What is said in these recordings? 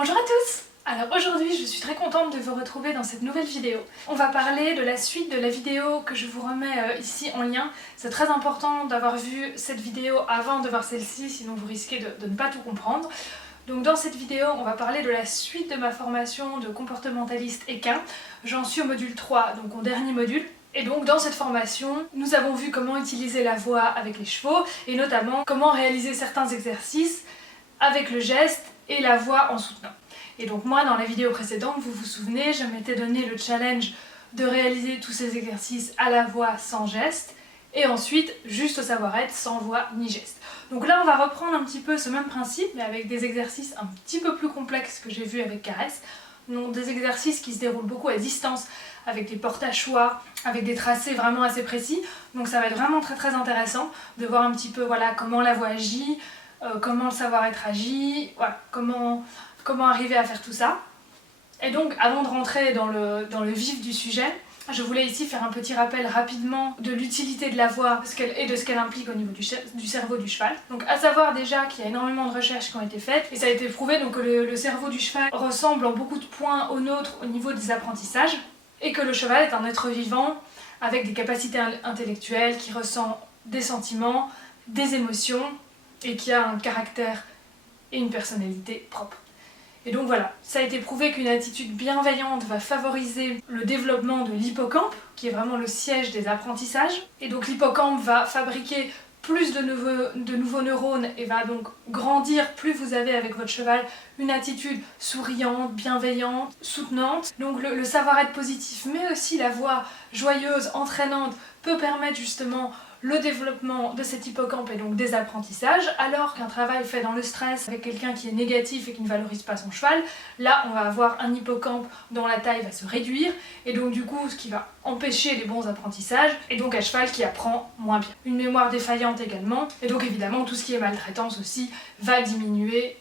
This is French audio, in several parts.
Bonjour à tous! Alors aujourd'hui je suis très contente de vous retrouver dans cette nouvelle vidéo. On va parler de la suite de la vidéo que je vous remets ici en lien. C'est très important d'avoir vu cette vidéo avant de voir celle-ci, sinon vous risquez de ne pas tout comprendre. Donc dans cette vidéo, on va parler de la suite de ma formation de comportementaliste équin. J'en suis au module 3, donc au dernier module. Et donc dans cette formation, nous avons vu comment utiliser la voix avec les chevaux et notamment comment réaliser certains exercices avec le geste et la voix en soutenant. Et donc moi, dans la vidéo précédente, vous vous souvenez, je m'étais donné le challenge de réaliser tous ces exercices à la voix sans geste et ensuite juste au savoir-être sans voix ni geste. Donc là, on va reprendre un petit peu ce même principe mais avec des exercices un petit peu plus complexes que j'ai vus avec Caresse. Donc des exercices qui se déroulent beaucoup à distance avec des porte-à-choix, avec des tracés vraiment assez précis. Donc ça va être vraiment très intéressant de voir un petit peu voilà, comment la voix agit, comment le savoir-être agit, voilà, comment arriver à faire tout ça. Et donc avant de rentrer dans le vif du sujet, je voulais ici faire un petit rappel rapidement de l'utilité de la voix et de ce qu'elle implique au niveau du cerveau du cheval. Donc à savoir déjà qu'il y a énormément de recherches qui ont été faites et ça a été prouvé donc, que le cerveau du cheval ressemble en beaucoup de points au nôtre au niveau des apprentissages et que le cheval est un être vivant avec des capacités intellectuelles qui ressent des sentiments, des émotions et qui a un caractère et une personnalité propre. Et donc voilà, ça a été prouvé qu'une attitude bienveillante va favoriser le développement de l'hippocampe, qui est vraiment le siège des apprentissages. Et donc l'hippocampe va fabriquer plus de nouveaux neurones et va donc grandir plus vous avez avec votre cheval une attitude souriante, bienveillante, soutenante. Donc le savoir-être positif, mais aussi la voix joyeuse, entraînante, peut permettre justement le développement de cet hippocampe et donc des apprentissages, alors qu'un travail fait dans le stress avec quelqu'un qui est négatif et qui ne valorise pas son cheval, là on va avoir un hippocampe dont la taille va se réduire et donc du coup ce qui va empêcher les bons apprentissages et donc un cheval qui apprend moins bien. Une mémoire défaillante également et donc évidemment tout ce qui est maltraitance aussi va diminuer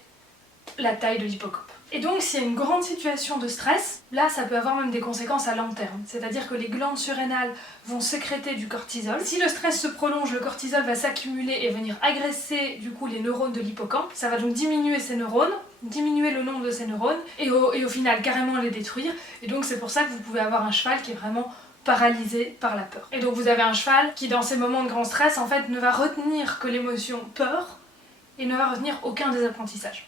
la taille de l'hippocampe. Et donc s'il y a une grande situation de stress, là ça peut avoir même des conséquences à long terme. C'est-à-dire que les glandes surrénales vont sécréter du cortisol. Si le stress se prolonge, le cortisol va s'accumuler et venir agresser du coup les neurones de l'hippocampe. Ça va donc diminuer ces neurones, diminuer le nombre de ces neurones et au final carrément les détruire. Et donc c'est pour ça que vous pouvez avoir un cheval qui est vraiment paralysé par la peur. Et donc vous avez un cheval qui dans ces moments de grand stress en fait ne va retenir que l'émotion peur et ne va retenir aucun des apprentissages.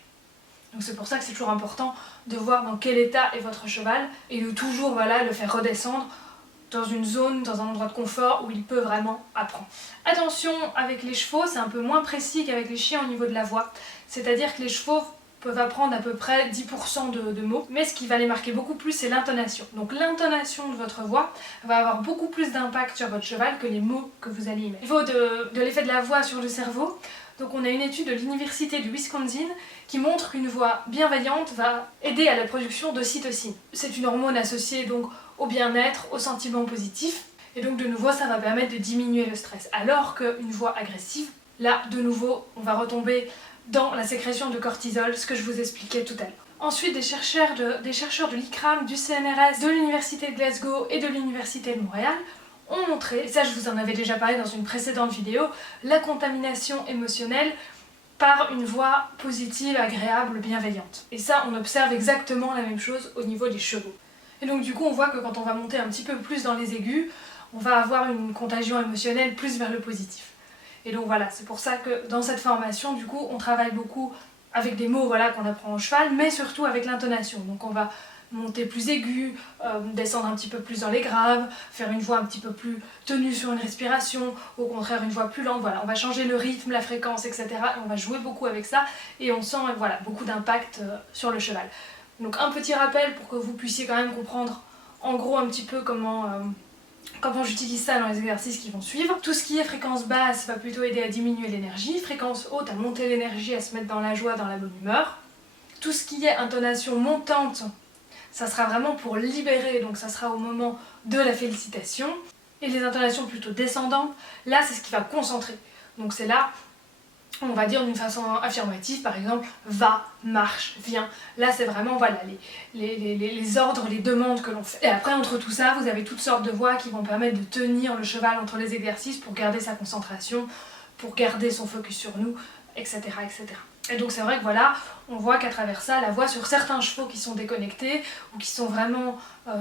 Donc c'est pour ça que c'est toujours important de voir dans quel état est votre cheval et de toujours voilà, le faire redescendre dans une zone, dans un endroit de confort où il peut vraiment apprendre. Attention, avec les chevaux, c'est un peu moins précis qu'avec les chiens au niveau de la voix. C'est-à-dire que les chevaux peuvent apprendre à peu près 10% de mots, mais ce qui va les marquer beaucoup plus, c'est l'intonation. Donc l'intonation de votre voix va avoir beaucoup plus d'impact sur votre cheval que les mots que vous allez y mettre. Au niveau de l'effet de la voix sur le cerveau, donc on a une étude de l'université du Wisconsin qui montre qu'une voix bienveillante va aider à la production d'ocytocine. C'est une hormone associée donc au bien-être, aux sentiments positifs, et donc de nouveau ça va permettre de diminuer le stress. Alors qu'une voix agressive, là de nouveau on va retomber dans la sécrétion de cortisol, ce que je vous expliquais tout à l'heure. Ensuite, des chercheurs de l'ICRAM, du CNRS, de l'université de Glasgow et de l'université de Montréal ont montré, et ça je vous en avais déjà parlé dans une précédente vidéo, la contamination émotionnelle par une voix positive, agréable, bienveillante. Et ça, on observe exactement la même chose au niveau des chevaux. Et donc du coup, on voit que quand on va monter un petit peu plus dans les aigus, on va avoir une contagion émotionnelle plus vers le positif. Et donc voilà, c'est pour ça que dans cette formation, du coup, on travaille beaucoup avec des mots voilà, qu'on apprend au cheval, mais surtout avec l'intonation. Donc on va monter plus aigu, descendre un petit peu plus dans les graves, faire une voix un petit peu plus tenue sur une respiration, au contraire une voix plus lente, voilà, on va changer le rythme, la fréquence, etc. Et on va jouer beaucoup avec ça et on sent voilà, beaucoup d'impact sur le cheval. Donc un petit rappel pour que vous puissiez quand même comprendre en gros un petit peu comment j'utilise ça dans les exercices qui vont suivre. Tout ce qui est fréquence basse va plutôt aider à diminuer l'énergie, fréquence haute à monter l'énergie, à se mettre dans la joie, dans la bonne humeur. Tout ce qui est intonation montante, ça sera vraiment pour libérer, donc ça sera au moment de la félicitation. Et les intonations plutôt descendantes, là c'est ce qui va concentrer. Donc c'est là, on va dire d'une façon affirmative, par exemple, va, marche, viens. Là c'est vraiment voilà, les ordres, les demandes que l'on fait. Et après entre tout ça, vous avez toutes sortes de voix qui vont permettre de tenir le cheval entre les exercices pour garder sa concentration, pour garder son focus sur nous, etc. etc. Et donc c'est vrai que voilà, on voit qu'à travers ça, la voix sur certains chevaux qui sont déconnectés ou qui sont vraiment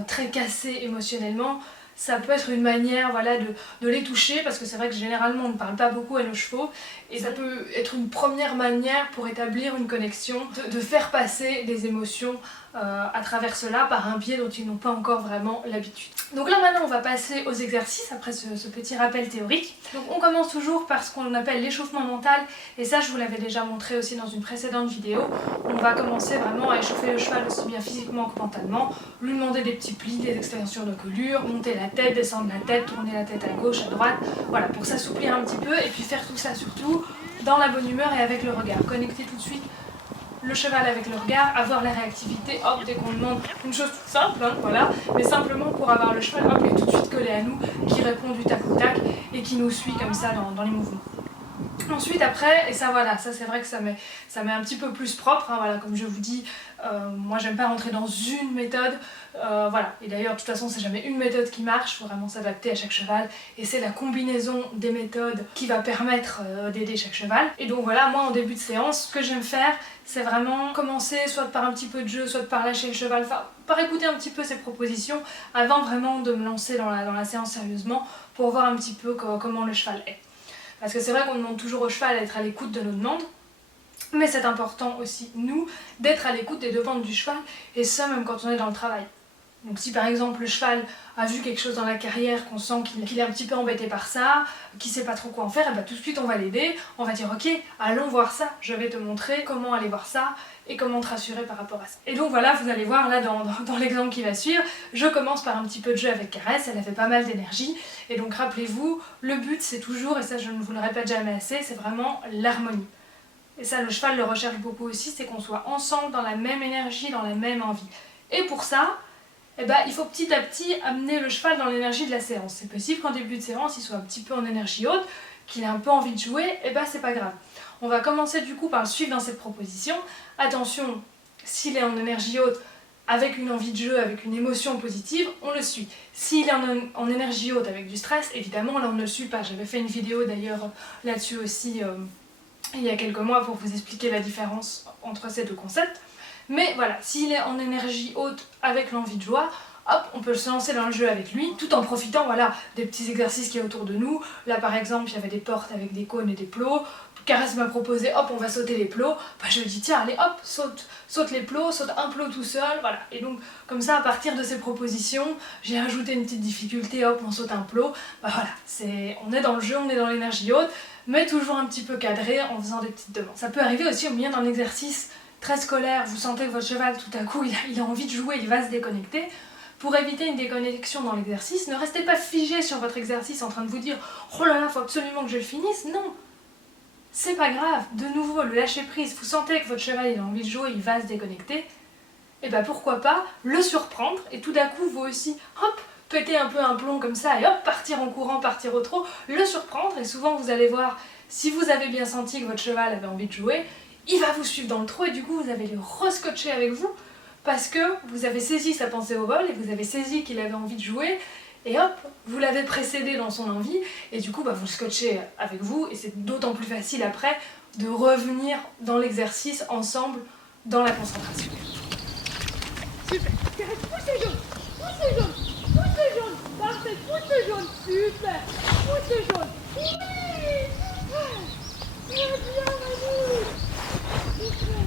très cassés émotionnellement, ça peut être une manière voilà, de les toucher, parce que c'est vrai que généralement on ne parle pas beaucoup à nos chevaux, et ça peut être une première manière pour établir une connexion, de faire passer des émotions à travers cela par un biais dont ils n'ont pas encore vraiment l'habitude. Donc là maintenant on va passer aux exercices après ce petit rappel théorique. Donc on commence toujours par ce qu'on appelle l'échauffement mental, et ça je vous l'avais déjà montré aussi dans une précédente vidéo. On va commencer vraiment à échauffer le cheval aussi bien physiquement que mentalement, lui demander des petits plis, des extensions de colure, monter la tête, descendre la tête, tourner la tête à gauche, à droite, voilà, pour s'assouplir un petit peu, et puis faire tout ça surtout dans la bonne humeur et avec le regard. Connecter tout de suite le cheval avec le regard, avoir la réactivité, hop, dès qu'on demande une chose toute simple, hein, voilà, mais simplement pour avoir le cheval, hop, qui est tout de suite collé à nous, qui répond du tac au tac et qui nous suit comme ça dans les mouvements. Ensuite après, et ça voilà, ça c'est vrai que ça met un petit peu plus propre, hein, voilà, comme je vous dis, moi j'aime pas rentrer dans une méthode, voilà, et d'ailleurs de toute façon c'est jamais une méthode qui marche, il faut vraiment s'adapter à chaque cheval, et c'est la combinaison des méthodes qui va permettre d'aider chaque cheval. Et donc voilà, moi en début de séance, ce que j'aime faire, c'est vraiment commencer soit par un petit peu de jeu, soit par lâcher le cheval, enfin par écouter un petit peu ses propositions, avant vraiment de me lancer dans la séance sérieusement, pour voir un petit peu comment le cheval est. Parce que c'est vrai qu'on demande toujours au cheval d'être à l'écoute de nos demandes, mais c'est important aussi, nous, d'être à l'écoute des demandes du cheval, et ça même quand on est dans le travail. Donc si par exemple le cheval a vu quelque chose dans la carrière, qu'on sent qu'il est un petit peu embêté par ça, qu'il sait pas trop quoi en faire, et bah tout de suite on va l'aider, on va dire ok, allons voir ça, je vais te montrer comment aller voir ça, et comment te rassurer par rapport à ça. Et donc voilà, vous allez voir là dans l'exemple qui va suivre, je commence par un petit peu de jeu avec Caresse, elle a fait pas mal d'énergie, et donc rappelez-vous, le but c'est toujours, et ça je ne vous le répète jamais assez, c'est vraiment l'harmonie. Et ça le cheval le recherche beaucoup aussi, c'est qu'on soit ensemble dans la même énergie, dans la même envie. Et pour ça, eh ben, il faut petit à petit amener le cheval dans l'énergie de la séance. C'est possible qu'en début de séance, il soit un petit peu en énergie haute, qu'il ait un peu envie de jouer, et ben c'est pas grave. On va commencer du coup par le suivre dans cette proposition. Attention, s'il est en énergie haute, avec une envie de jeu, avec une émotion positive, on le suit. S'il est en énergie haute avec du stress, évidemment, là on ne le suit pas. J'avais fait une vidéo d'ailleurs là-dessus aussi il y a quelques mois pour vous expliquer la différence entre ces deux concepts. Mais voilà, s'il est en énergie haute avec l'envie de joie, hop, on peut se lancer dans le jeu avec lui, tout en profitant voilà, des petits exercices qu'il y a autour de nous. Là par exemple, il y avait des portes avec des cônes et des plots. Caresse m'a proposé, hop, on va sauter les plots. Bah, je lui dis, tiens, allez, hop, saute les plots, saute un plot tout seul, voilà. Et donc, comme ça, à partir de ces propositions, j'ai rajouté une petite difficulté, hop, on saute un plot. Bah voilà, on est dans le jeu, on est dans l'énergie haute, mais toujours un petit peu cadré en faisant des petites demandes. Ça peut arriver aussi au milieu d'un exercice très scolaire, vous sentez que votre cheval, tout à coup, il a envie de jouer, il va se déconnecter. Pour éviter une déconnexion dans l'exercice, ne restez pas figé sur votre exercice en train de vous dire « Oh là là, faut absolument que je le finisse ». Non, c'est pas grave. De nouveau, le lâcher prise, vous sentez que votre cheval il a envie de jouer, il va se déconnecter. Et ben pourquoi pas le surprendre et tout d'un coup, vous aussi, hop, péter un peu un plomb comme ça et hop, partir en courant, partir au trot, le surprendre. Et souvent, vous allez voir, si vous avez bien senti que votre cheval avait envie de jouer, il va vous suivre dans le trot et du coup, vous allez le rescotcher avec vous. Parce que vous avez saisi sa pensée au vol et vous avez saisi qu'il avait envie de jouer et hop, vous l'avez précédé dans son envie et du coup bah, vous le scotchez avec vous et c'est d'autant plus facile après de revenir dans l'exercice ensemble dans la concentration. Super, poussez jaune, poussez jaune, poussez jaune, parfait, poussez jaune, super, poussez jaune, oui, très bien Manu, super,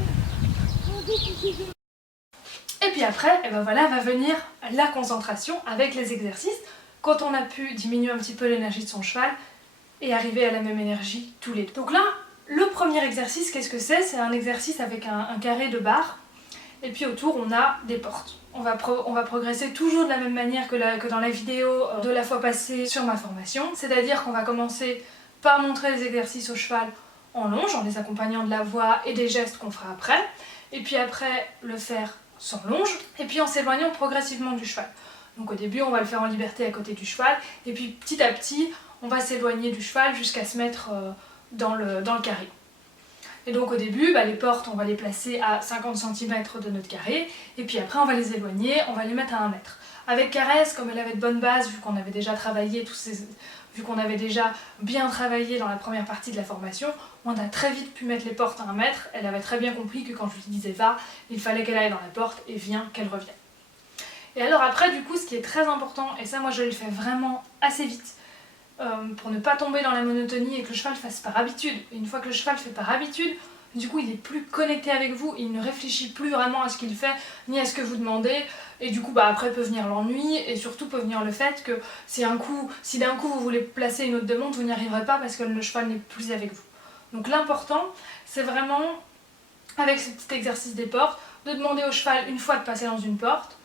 bravo poussez jaune. Et puis après, et ben voilà, va venir la concentration avec les exercices, quand on a pu diminuer un petit peu l'énergie de son cheval et arriver à la même énergie tous les deux. Donc là, le premier exercice, qu'est-ce que c'est? C'est un exercice avec un carré de barre, et puis autour on a des portes. On va progresser toujours de la même manière que dans la vidéo de la fois passée sur ma formation, c'est-à-dire qu'on va commencer par montrer les exercices au cheval en longe, en les accompagnant de la voix et des gestes qu'on fera après, et puis après le faire sans longe, et puis en s'éloignant progressivement du cheval. Donc au début on va le faire en liberté à côté du cheval, et puis petit à petit on va s'éloigner du cheval jusqu'à se mettre dans le carré. Et donc au début, bah, les portes on va les placer à 50 cm de notre carré, et puis après on va les éloigner, on va les mettre à 1 mètre. Avec Caresse, comme elle avait de bonnes bases, vu qu'on avait déjà travaillé vu qu'on avait déjà bien travaillé dans la première partie de la formation, on a très vite pu mettre les portes à 1 mètre. Elle avait très bien compris que quand je lui disais va, il fallait qu'elle aille dans la porte et viens qu'elle revienne. Et alors après du coup ce qui est très important, et ça moi je le fais vraiment assez vite, pour ne pas tomber dans la monotonie et que le cheval fasse par habitude. Et une fois que le cheval fait par habitude, du coup il est plus connecté avec vous, il ne réfléchit plus vraiment à ce qu'il fait, ni à ce que vous demandez, et du coup après peut venir l'ennui, et surtout peut venir le fait que si d'un coup vous voulez placer une autre demande, vous n'y arriverez pas parce que le cheval n'est plus avec vous. Donc l'important c'est vraiment, avec ce petit exercice des portes, de demander au cheval une fois de passer dans une porte,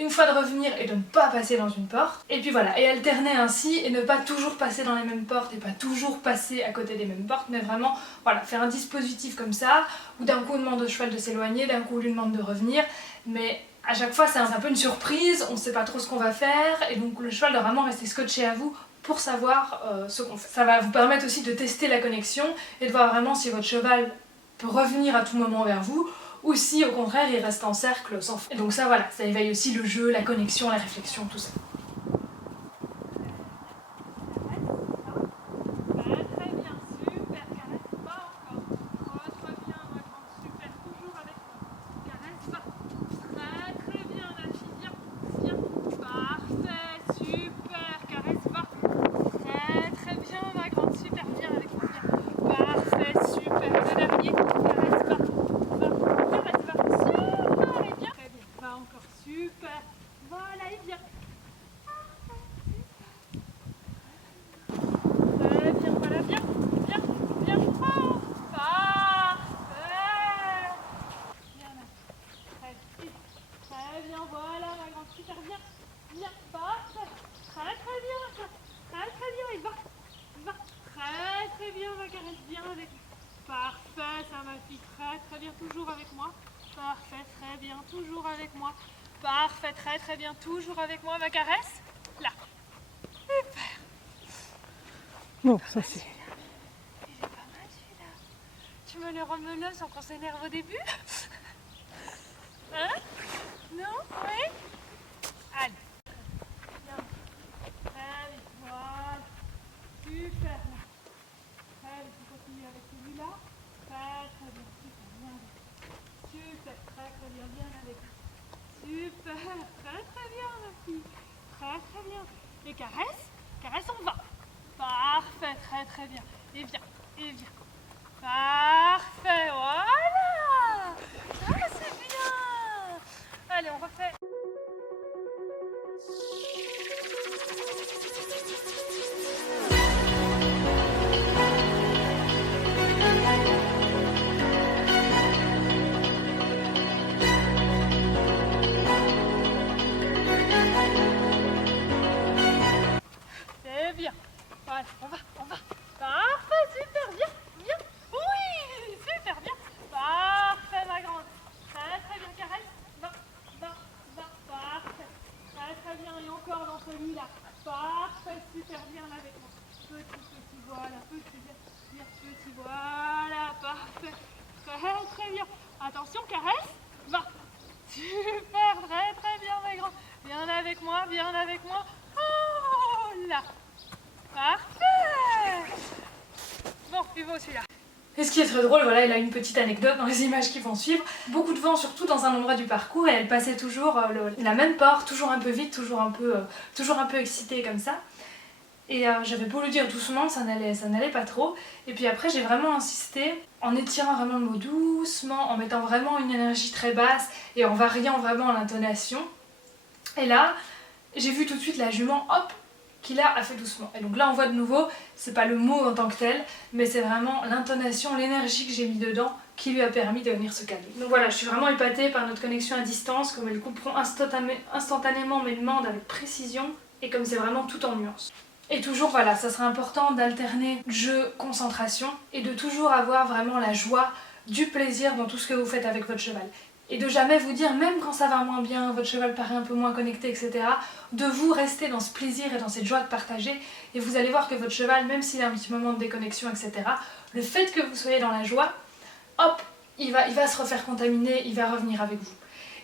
une fois de revenir et de ne pas passer dans une porte, et puis voilà, et alterner ainsi, et ne pas toujours passer dans les mêmes portes, et pas toujours passer à côté des mêmes portes, mais vraiment, voilà, faire un dispositif comme ça, où d'un coup on demande au cheval de s'éloigner, d'un coup on lui demande de revenir, mais à chaque fois c'est un peu une surprise, on ne sait pas trop ce qu'on va faire, et donc le cheval doit vraiment rester scotché à vous pour savoir ce qu'on fait. Ça va vous permettre aussi de tester la connexion, et de voir vraiment si votre cheval peut revenir à tout moment vers vous, ou si au contraire il reste en cercle sans fin. Et donc ça voilà, ça éveille aussi le jeu, la connexion, la réflexion, tout ça. Très bien, super, caresse, va encore. Reviens ma grande, super, toujours avec moi. Caresse, va. Très bien la fille, viens. Parfait, super, caresse, va. Très bien ma grande, super, viens avec moi, viens. Parfait, super, bon avenir, caresse, va. Super, voilà, il vient. Très bien, voilà, viens. Oh, parfait. Bien, très bien, voilà, ma grande, super, viens, parfait. Très bien, très bien, il va. Très bien, ma caresse, viens avec. Parfait, ça ma fille, très bien, toujours avec moi. Parfait, très bien, toujours avec moi. Parfait, très bien, toujours avec moi, ma caresse. Là. Super. Bon, ça c'est... Il est pas mal celui-là. Tu me le remets sans qu'on s'énerve au début? Hein? Non? Oui? Allez. Bien. Très bien, voilà. Super. Très bien, tu continues avec celui-là. Très bien, super, bien. Super, très bien avec. Super, très bien ma fille, très bien. Et caresse, on va. Parfait, très bien. Et viens. Parfait, voilà. Ah, c'est bien. Allez, on refait. Bien. Voilà, on va. Parfait, super, viens. Oui, super bien. Parfait, ma grande. Très bien, caresse. Va. Parfait. Très bien, et encore dans celui-là. Parfait, super bien avec moi. Petit, voilà, petit, voilà, parfait. Très bien. Attention, caresse. Va. Super, très bien, ma grande. Viens avec moi. Oh là. Parfait. Bon, il va celui-là. Et ce qui est très drôle, voilà, elle a une petite anecdote dans les images qui vont suivre. Beaucoup de vent, surtout dans un endroit du parcours, et elle passait toujours la même porte, toujours un peu vite, toujours un peu excitée comme ça. Et j'avais beau le dire doucement, ça n'allait pas trop. Et puis après, j'ai vraiment insisté en étirant vraiment le mot doucement, en mettant vraiment une énergie très basse et en variant vraiment l'intonation. Et là, j'ai vu tout de suite la jument, hop, qui là a fait doucement. Et donc là on voit de nouveau, c'est pas le mot en tant que tel, mais c'est vraiment l'intonation, l'énergie que j'ai mis dedans qui lui a permis de venir se calmer. Donc voilà, je suis vraiment épatée par notre connexion à distance, comme elle comprend instantanément mes demandes avec précision et comme c'est vraiment tout en nuances. Et toujours voilà, ça sera important d'alterner jeu, concentration et de toujours avoir vraiment la joie, du plaisir dans tout ce que vous faites avec votre cheval. Et de jamais vous dire, même quand ça va moins bien, votre cheval paraît un peu moins connecté, etc., de vous rester dans ce plaisir et dans cette joie de partager, et vous allez voir que votre cheval, même s'il a un petit moment de déconnexion, etc., le fait que vous soyez dans la joie, hop, il va se refaire contaminer, il va revenir avec vous.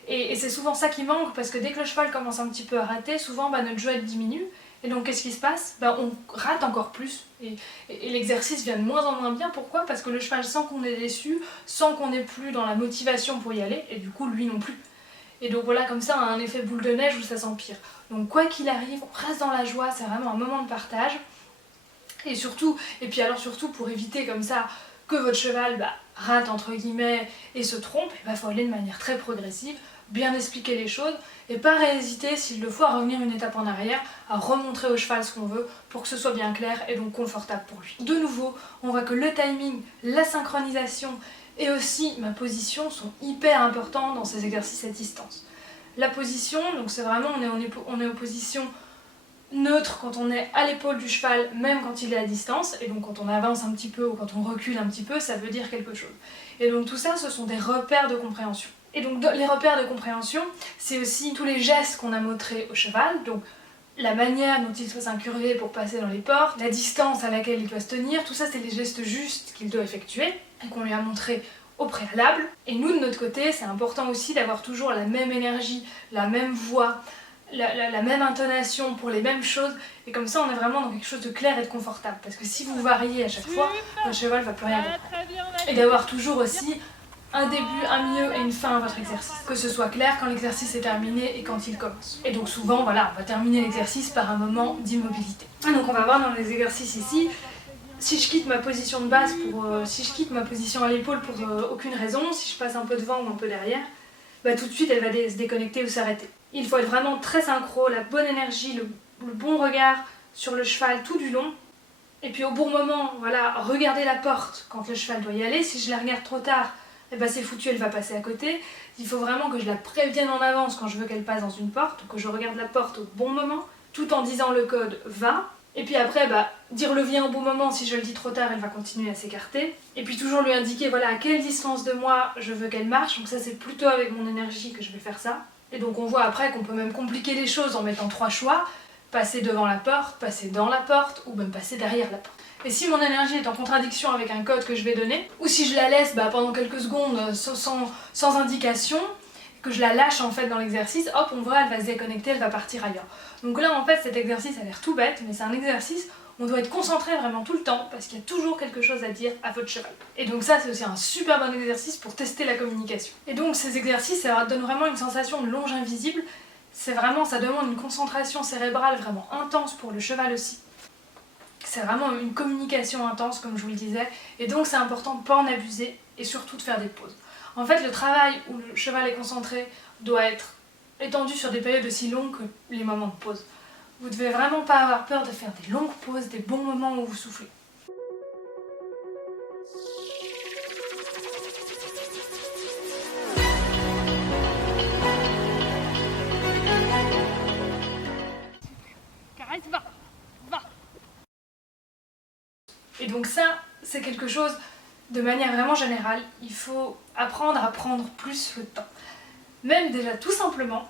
Et c'est souvent ça qui manque, parce que dès que le cheval commence un petit peu à rater, souvent notre joie diminue, Et donc qu'est-ce qui se passe? On rate encore plus et l'exercice vient de moins en moins bien. Pourquoi? Parce que le cheval sent qu'on est déçu, sent qu'on n'est plus dans la motivation pour y aller et du coup lui non plus. Et donc voilà, comme ça on a un effet boule de neige où ça s'empire. Donc quoi qu'il arrive, on reste dans la joie, c'est vraiment un moment de partage. Et surtout, pour éviter comme ça que votre cheval rate entre guillemets et se trompe, il faut aller de manière très progressive, bien expliquer les choses et pas hésiter s'il le faut à revenir une étape en arrière, à remontrer au cheval ce qu'on veut pour que ce soit bien clair et donc confortable pour lui. De nouveau, on voit que le timing, la synchronisation et aussi ma position sont hyper importants dans ces exercices à distance. La position, donc c'est vraiment, on est en position neutre quand on est à l'épaule du cheval, même quand il est à distance, et donc quand on avance un petit peu ou quand on recule un petit peu, ça veut dire quelque chose. Et donc tout ça, ce sont des repères de compréhension. Et donc les repères de compréhension, c'est aussi tous les gestes qu'on a montrés au cheval, donc la manière dont il doit s'incurver pour passer dans les portes, la distance à laquelle il doit se tenir, tout ça c'est les gestes justes qu'il doit effectuer et qu'on lui a montré au préalable. Et nous de notre côté, c'est important aussi d'avoir toujours la même énergie, la même voix, la même intonation pour les mêmes choses, et comme ça on est vraiment dans quelque chose de clair et de confortable, parce que si vous variez à chaque fois, le cheval va plus rien comprendre. Et d'avoir toujours aussi un début, un milieu et une fin à votre exercice, que ce soit clair quand l'exercice est terminé et quand il commence. Et donc souvent voilà, on va terminer l'exercice par un moment d'immobilité. Donc on va voir dans les exercices ici, si je quitte ma position de base si je quitte ma position à l'épaule pour aucune raison, si je passe un peu devant ou un peu derrière, tout de suite elle va se déconnecter ou s'arrêter. Il faut être vraiment très synchro, la bonne énergie, le bon regard sur le cheval tout du long. Et puis au bon moment, voilà, regardez la porte quand le cheval doit y aller. Si je la regarde trop tard, c'est foutu, elle va passer à côté. Il faut vraiment que je la prévienne en avance quand je veux qu'elle passe dans une porte, ou que je regarde la porte au bon moment, tout en disant le code va. Et puis après, dire le viens au bon moment, si je le dis trop tard, elle va continuer à s'écarter. Et puis toujours lui indiquer voilà, à quelle distance de moi je veux qu'elle marche. Donc ça c'est plutôt avec mon énergie que je vais faire ça. Et donc on voit après qu'on peut même compliquer les choses en mettant 3 choix. Passer devant la porte, passer dans la porte, ou même passer derrière la porte. Et si mon énergie est en contradiction avec un code que je vais donner, ou si je la laisse pendant quelques secondes sans indication, que je la lâche en fait dans l'exercice, hop, on voit, elle va se déconnecter, elle va partir ailleurs. Donc là en fait cet exercice a l'air tout bête, mais c'est un exercice où on doit être concentré vraiment tout le temps, parce qu'il y a toujours quelque chose à dire à votre cheval. Et donc ça c'est aussi un super bon exercice pour tester la communication. Et donc ces exercices, ça donne vraiment une sensation de longe invisible, ça demande une concentration cérébrale vraiment intense pour le cheval aussi. C'est vraiment une communication intense comme je vous le disais, et donc c'est important de ne pas en abuser et surtout de faire des pauses. En fait le travail où le cheval est concentré doit être étendu sur des périodes aussi longues que les moments de pause. Vous ne devez vraiment pas avoir peur de faire des longues pauses, des bons moments où vous soufflez. Caresse, va. Et donc ça, c'est quelque chose de manière vraiment générale, il faut apprendre à prendre plus le temps. Même déjà tout simplement,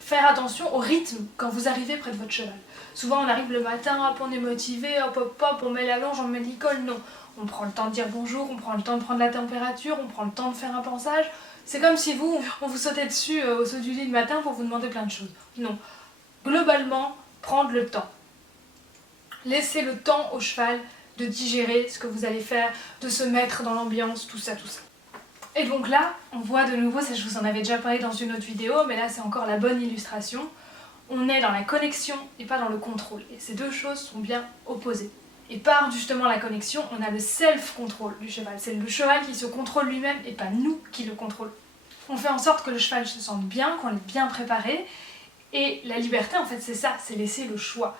faire attention au rythme quand vous arrivez près de votre cheval. Souvent on arrive le matin, hop, on est motivé, hop hop hop, on met la longe, on met l'école, non. On prend le temps de dire bonjour, on prend le temps de prendre la température, on prend le temps de faire un pansage. C'est comme si on vous sautait dessus au saut du lit le matin pour vous demander plein de choses. Non. Globalement, prendre le temps. Laissez le temps au cheval de digérer ce que vous allez faire, de se mettre dans l'ambiance, tout ça. Et donc là, on voit de nouveau, ça je vous en avais déjà parlé dans une autre vidéo, mais là c'est encore la bonne illustration. On est dans la connexion et pas dans le contrôle. Et ces deux choses sont bien opposées. Et par justement la connexion, on a le self-control du cheval. C'est le cheval qui se contrôle lui-même et pas nous qui le contrôlons. On fait en sorte que le cheval se sente bien, qu'on l'ait bien préparé. Et la liberté, en fait, c'est ça, c'est laisser le choix.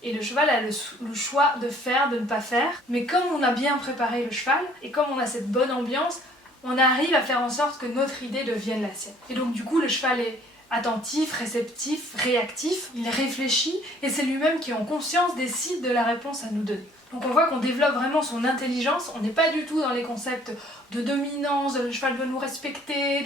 Et le cheval a le choix de faire, de ne pas faire. Mais comme on a bien préparé le cheval, et comme on a cette bonne ambiance, on arrive à faire en sorte que notre idée devienne la sienne. Et donc du coup, le cheval est attentif, réceptif, réactif, il réfléchit, et c'est lui-même qui, en conscience, décide de la réponse à nous donner. Donc on voit qu'on développe vraiment son intelligence, on n'est pas du tout dans les concepts de dominance, de le cheval doit nous respecter,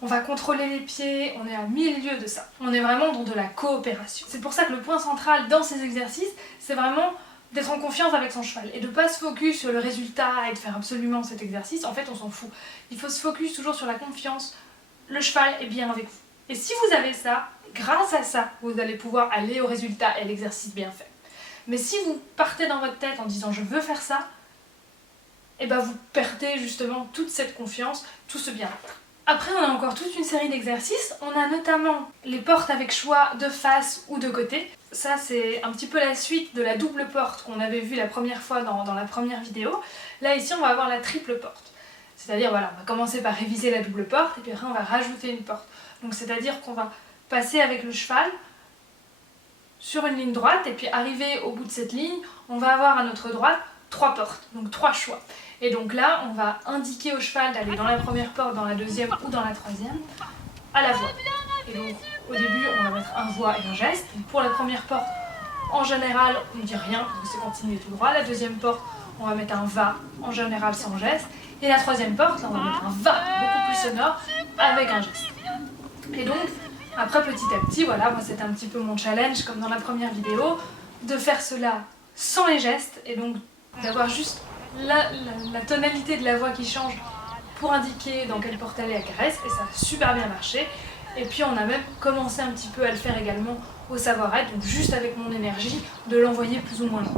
on va contrôler les pieds, on est à milieu de ça. On est vraiment dans de la coopération. C'est pour ça que le point central dans ces exercices, c'est vraiment d'être en confiance avec son cheval et de ne pas se focus sur le résultat et de faire absolument cet exercice. En fait, on s'en fout. Il faut se focus toujours sur la confiance. Le cheval est bien avec vous. Et si vous avez ça, grâce à ça, vous allez pouvoir aller au résultat et à l'exercice bien fait. Mais si vous partez dans votre tête en disant je veux faire ça, et ben vous perdez justement toute cette confiance, tout ce bien-être. Après, on a encore toute une série d'exercices. On a notamment les portes avec choix de face ou de côté. Ça, c'est un petit peu la suite de la double porte qu'on avait vue la première fois dans la première vidéo. Là, ici, on va avoir la triple porte. C'est-à-dire, voilà, on va commencer par réviser la double porte et puis après, on va rajouter une porte. Donc, c'est-à-dire qu'on va passer avec le cheval sur une ligne droite et puis arriver au bout de cette ligne, on va avoir à notre droite 3 portes, donc 3 choix. Et donc là, on va indiquer au cheval d'aller dans la première porte, dans la deuxième ou dans la troisième, à la voix. Et donc, au début, on va mettre un voix et un geste. Donc, pour la première porte, en général, on ne dit rien, donc c'est continuer tout droit. La deuxième porte, on va mettre un va, en général sans geste. Et la troisième porte, là, on va mettre un va beaucoup plus sonore, avec un geste. Et donc, après, petit à petit, voilà, moi c'était un petit peu mon challenge, comme dans la première vidéo, de faire cela sans les gestes, et donc d'avoir juste la tonalité de la voix qui change pour indiquer dans quelle porte aller la caresse, et ça a super bien marché. Et puis on a même commencé un petit peu à le faire également au savoir-être, donc juste avec mon énergie, de l'envoyer plus ou moins loin.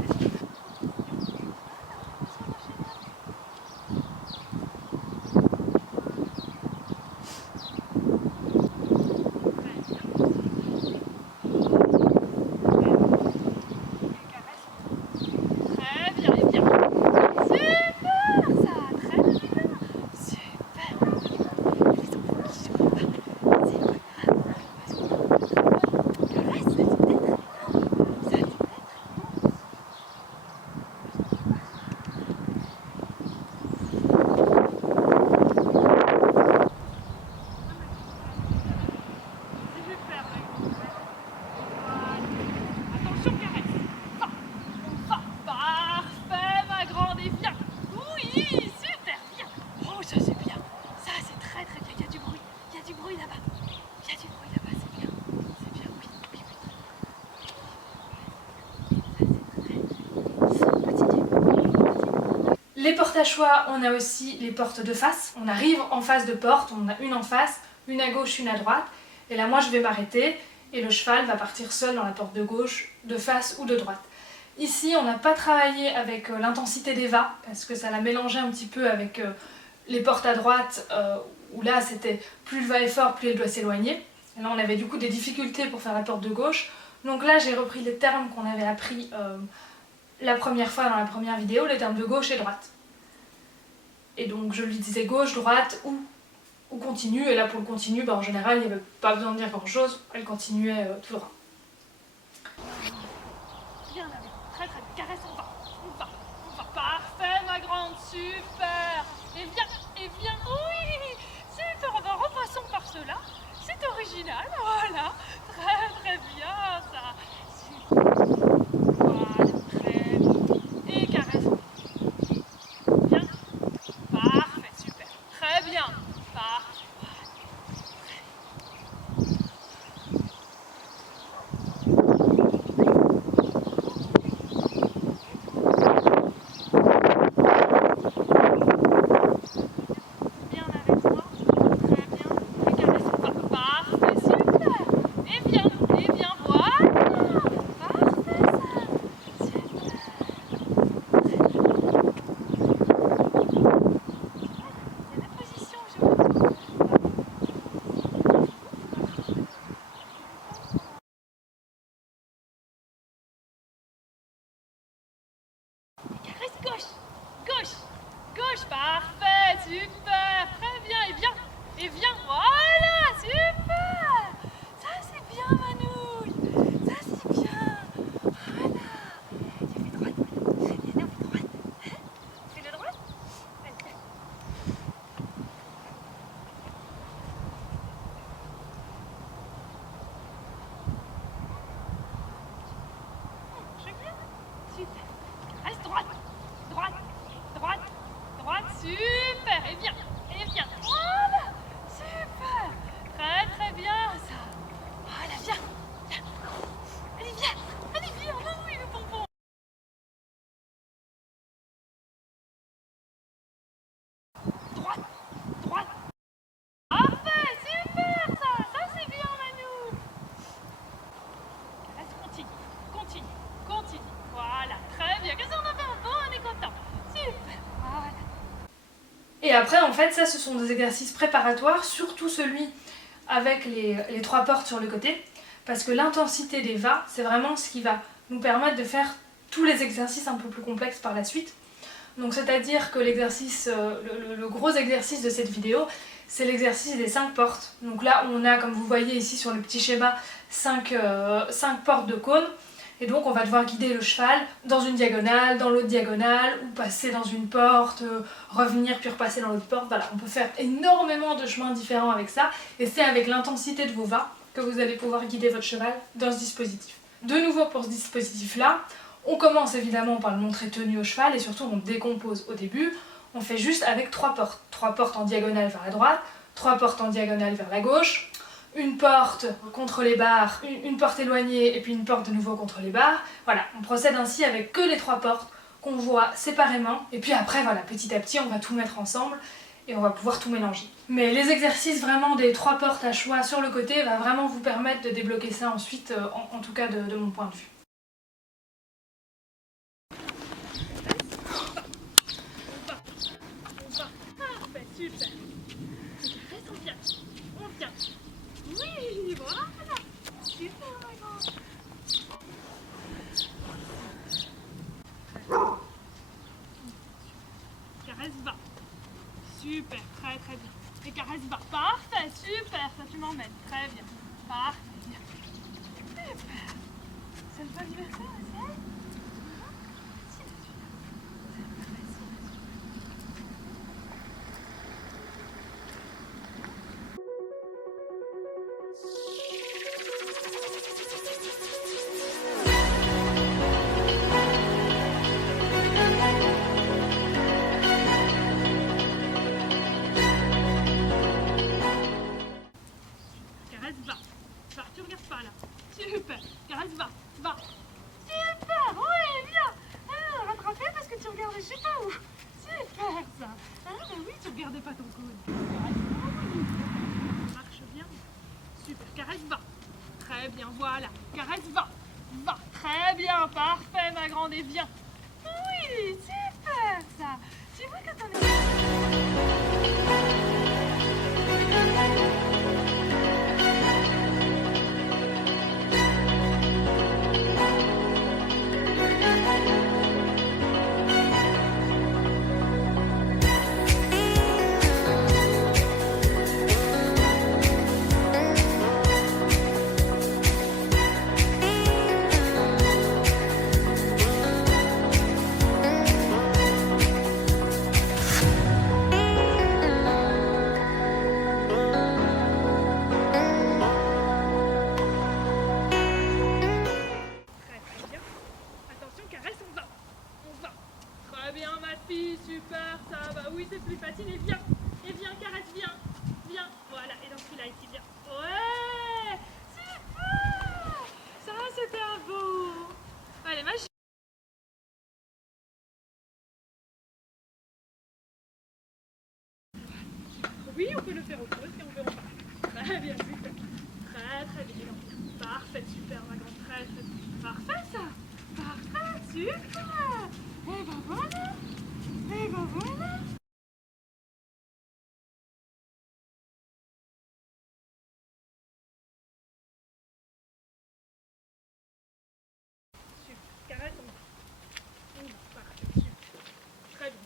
Les portes à choix, on a aussi les portes de face. On arrive en face de porte, on a une en face, une à gauche, une à droite. Et là, moi, je vais m'arrêter et le cheval va partir seul dans la porte de gauche, de face ou de droite. Ici, on n'a pas travaillé avec l'intensité des va, parce que ça l'a mélangé un petit peu avec les portes à droite, où là, c'était plus le va est fort, plus elle doit s'éloigner. Et là, on avait du coup des difficultés pour faire la porte de gauche. Donc là, j'ai repris les termes qu'on avait appris la première fois dans la première vidéo, les termes de gauche et droite. Et donc je lui disais gauche, droite ou continue, et là pour le continu, en général il n'y avait pas besoin de dire grand chose, elle continuait tout droit. Bien, très très, caresse, on va, parfait ma grande, super. Et viens, oui, super, repassons par cela, c'est original, voilà, très très bien ça. Voilà, très bien. Et caresse. Bien. Parfait, super. Très bien. Parfait. Bien avec moi. Très bien. Et caresse. Parfait, super. Et bien, voilà. Parfait ça. Super. Gauche, parfait, super, très bien, et viens, voilà, super, ça c'est bien Manouille, ça c'est bien, voilà, tu fais droite, très bien, on fait droite, tu fais la droite, je viens, super, reste droite, super, et viens, voilà, super, très bien ça, voilà, viens, allez viens, oui le bonbon. Droite, parfait, super ça c'est bien, Et après, en fait, ça, ce sont des exercices préparatoires, surtout celui avec les 3 portes sur le côté, parce que l'intensité des va, c'est vraiment ce qui va nous permettre de faire tous les exercices un peu plus complexes par la suite. Donc c'est-à-dire que l'exercice, le gros exercice de cette vidéo, c'est l'exercice des 5 portes. Donc là, on a, comme vous voyez ici sur le petit schéma, 5 portes de cône. Et donc on va devoir guider le cheval dans une diagonale, dans l'autre diagonale, ou passer dans une porte, revenir puis repasser dans l'autre porte. Voilà, on peut faire énormément de chemins différents avec ça. Et c'est avec l'intensité de vos va que vous allez pouvoir guider votre cheval dans ce dispositif. De nouveau pour ce dispositif-là, on commence évidemment par le montrer tenu au cheval et surtout on décompose au début. On fait juste avec 3 portes. 3 portes en diagonale vers la droite, 3 portes en diagonale vers la gauche, une porte contre les barres, une porte éloignée et puis une porte de nouveau contre les barres. Voilà, on procède ainsi avec que les 3 portes qu'on voit séparément. Et puis après, voilà, petit à petit, on va tout mettre ensemble et on va pouvoir tout mélanger. Mais les exercices vraiment des 3 portes à choix sur le côté va vraiment vous permettre de débloquer ça ensuite, en tout cas de mon point de vue. Parfait, super. Reste, on vient. On vient. Oui, voilà. Super, ma grande. Caresse va. Super, très très bien. Et caresse va. Parfait, super. Ça tu m'emmènes. Très bien. Parfait, bien. Super. C'est le bon anniversaire aussi? Va, tu regardes pas là. Super. Caresse, va. Super. Ouais, bien. Ah, rattrapé parce que tu regardais je sais pas où. Super ça. Ah, bah oui, tu regardais pas ton coude. Marche bien. Super. Caresse, va. Très bien, voilà. Caresse, va. Très bien, parfait, ma grande, et viens. Oui, super ça. Tu vois quand on est... Super, ça va. Oui, c'est plus facile. Et viens, caresse, viens. Voilà. Et donc celui-là ici, viens. Ouais, super. Ça, c'était un beau. Allez, ma chérie. Oui, on peut le faire autre chose et on verra pas. Très bien, super. Très bien. Parfait, super, ma grande. Très bien. Parfait, ça. Parfait, super. Et ben voilà. Super. Caresse, on va. Parfait, super. Très bien.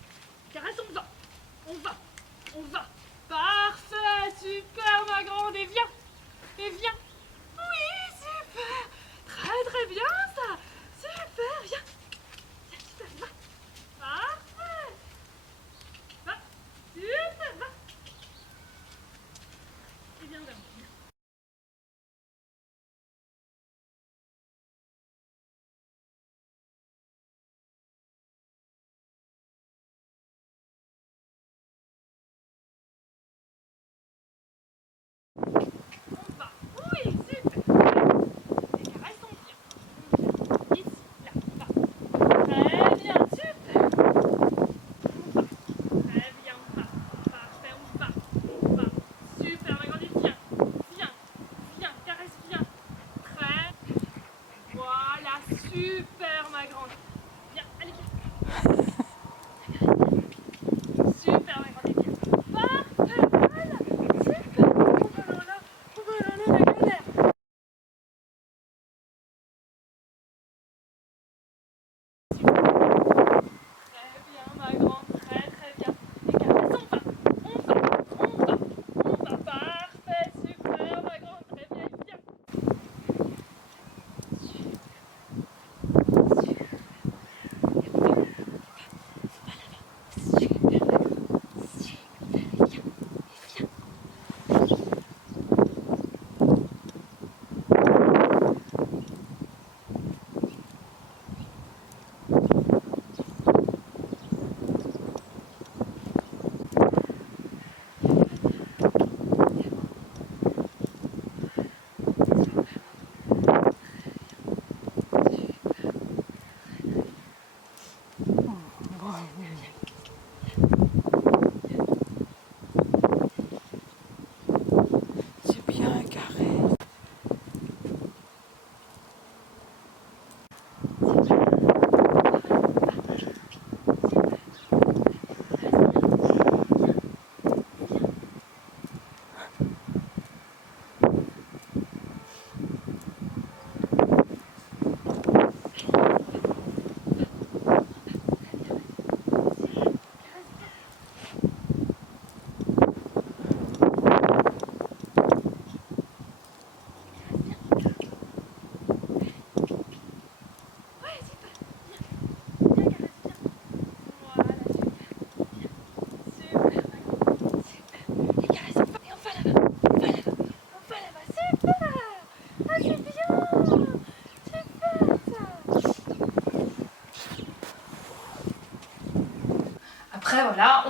Caresse, on va. Parfait, super, ma grande. Et viens. Oui, super. Très bien, ça. Super, viens. Super, va. Parfait.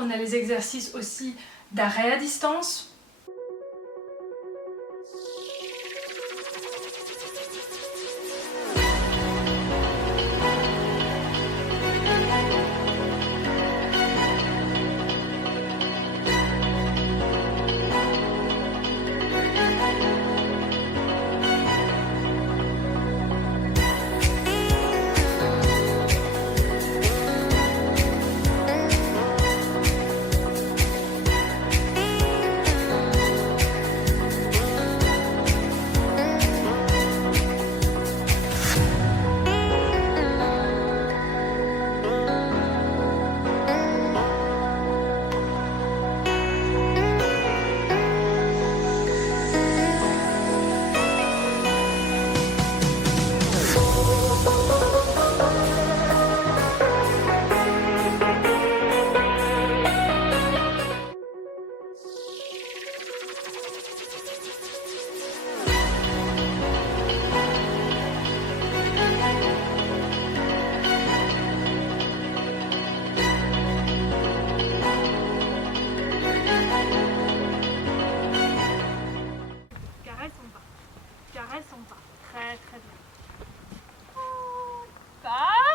on a les exercices aussi d'arrêt à distance. Très bien. Parfait.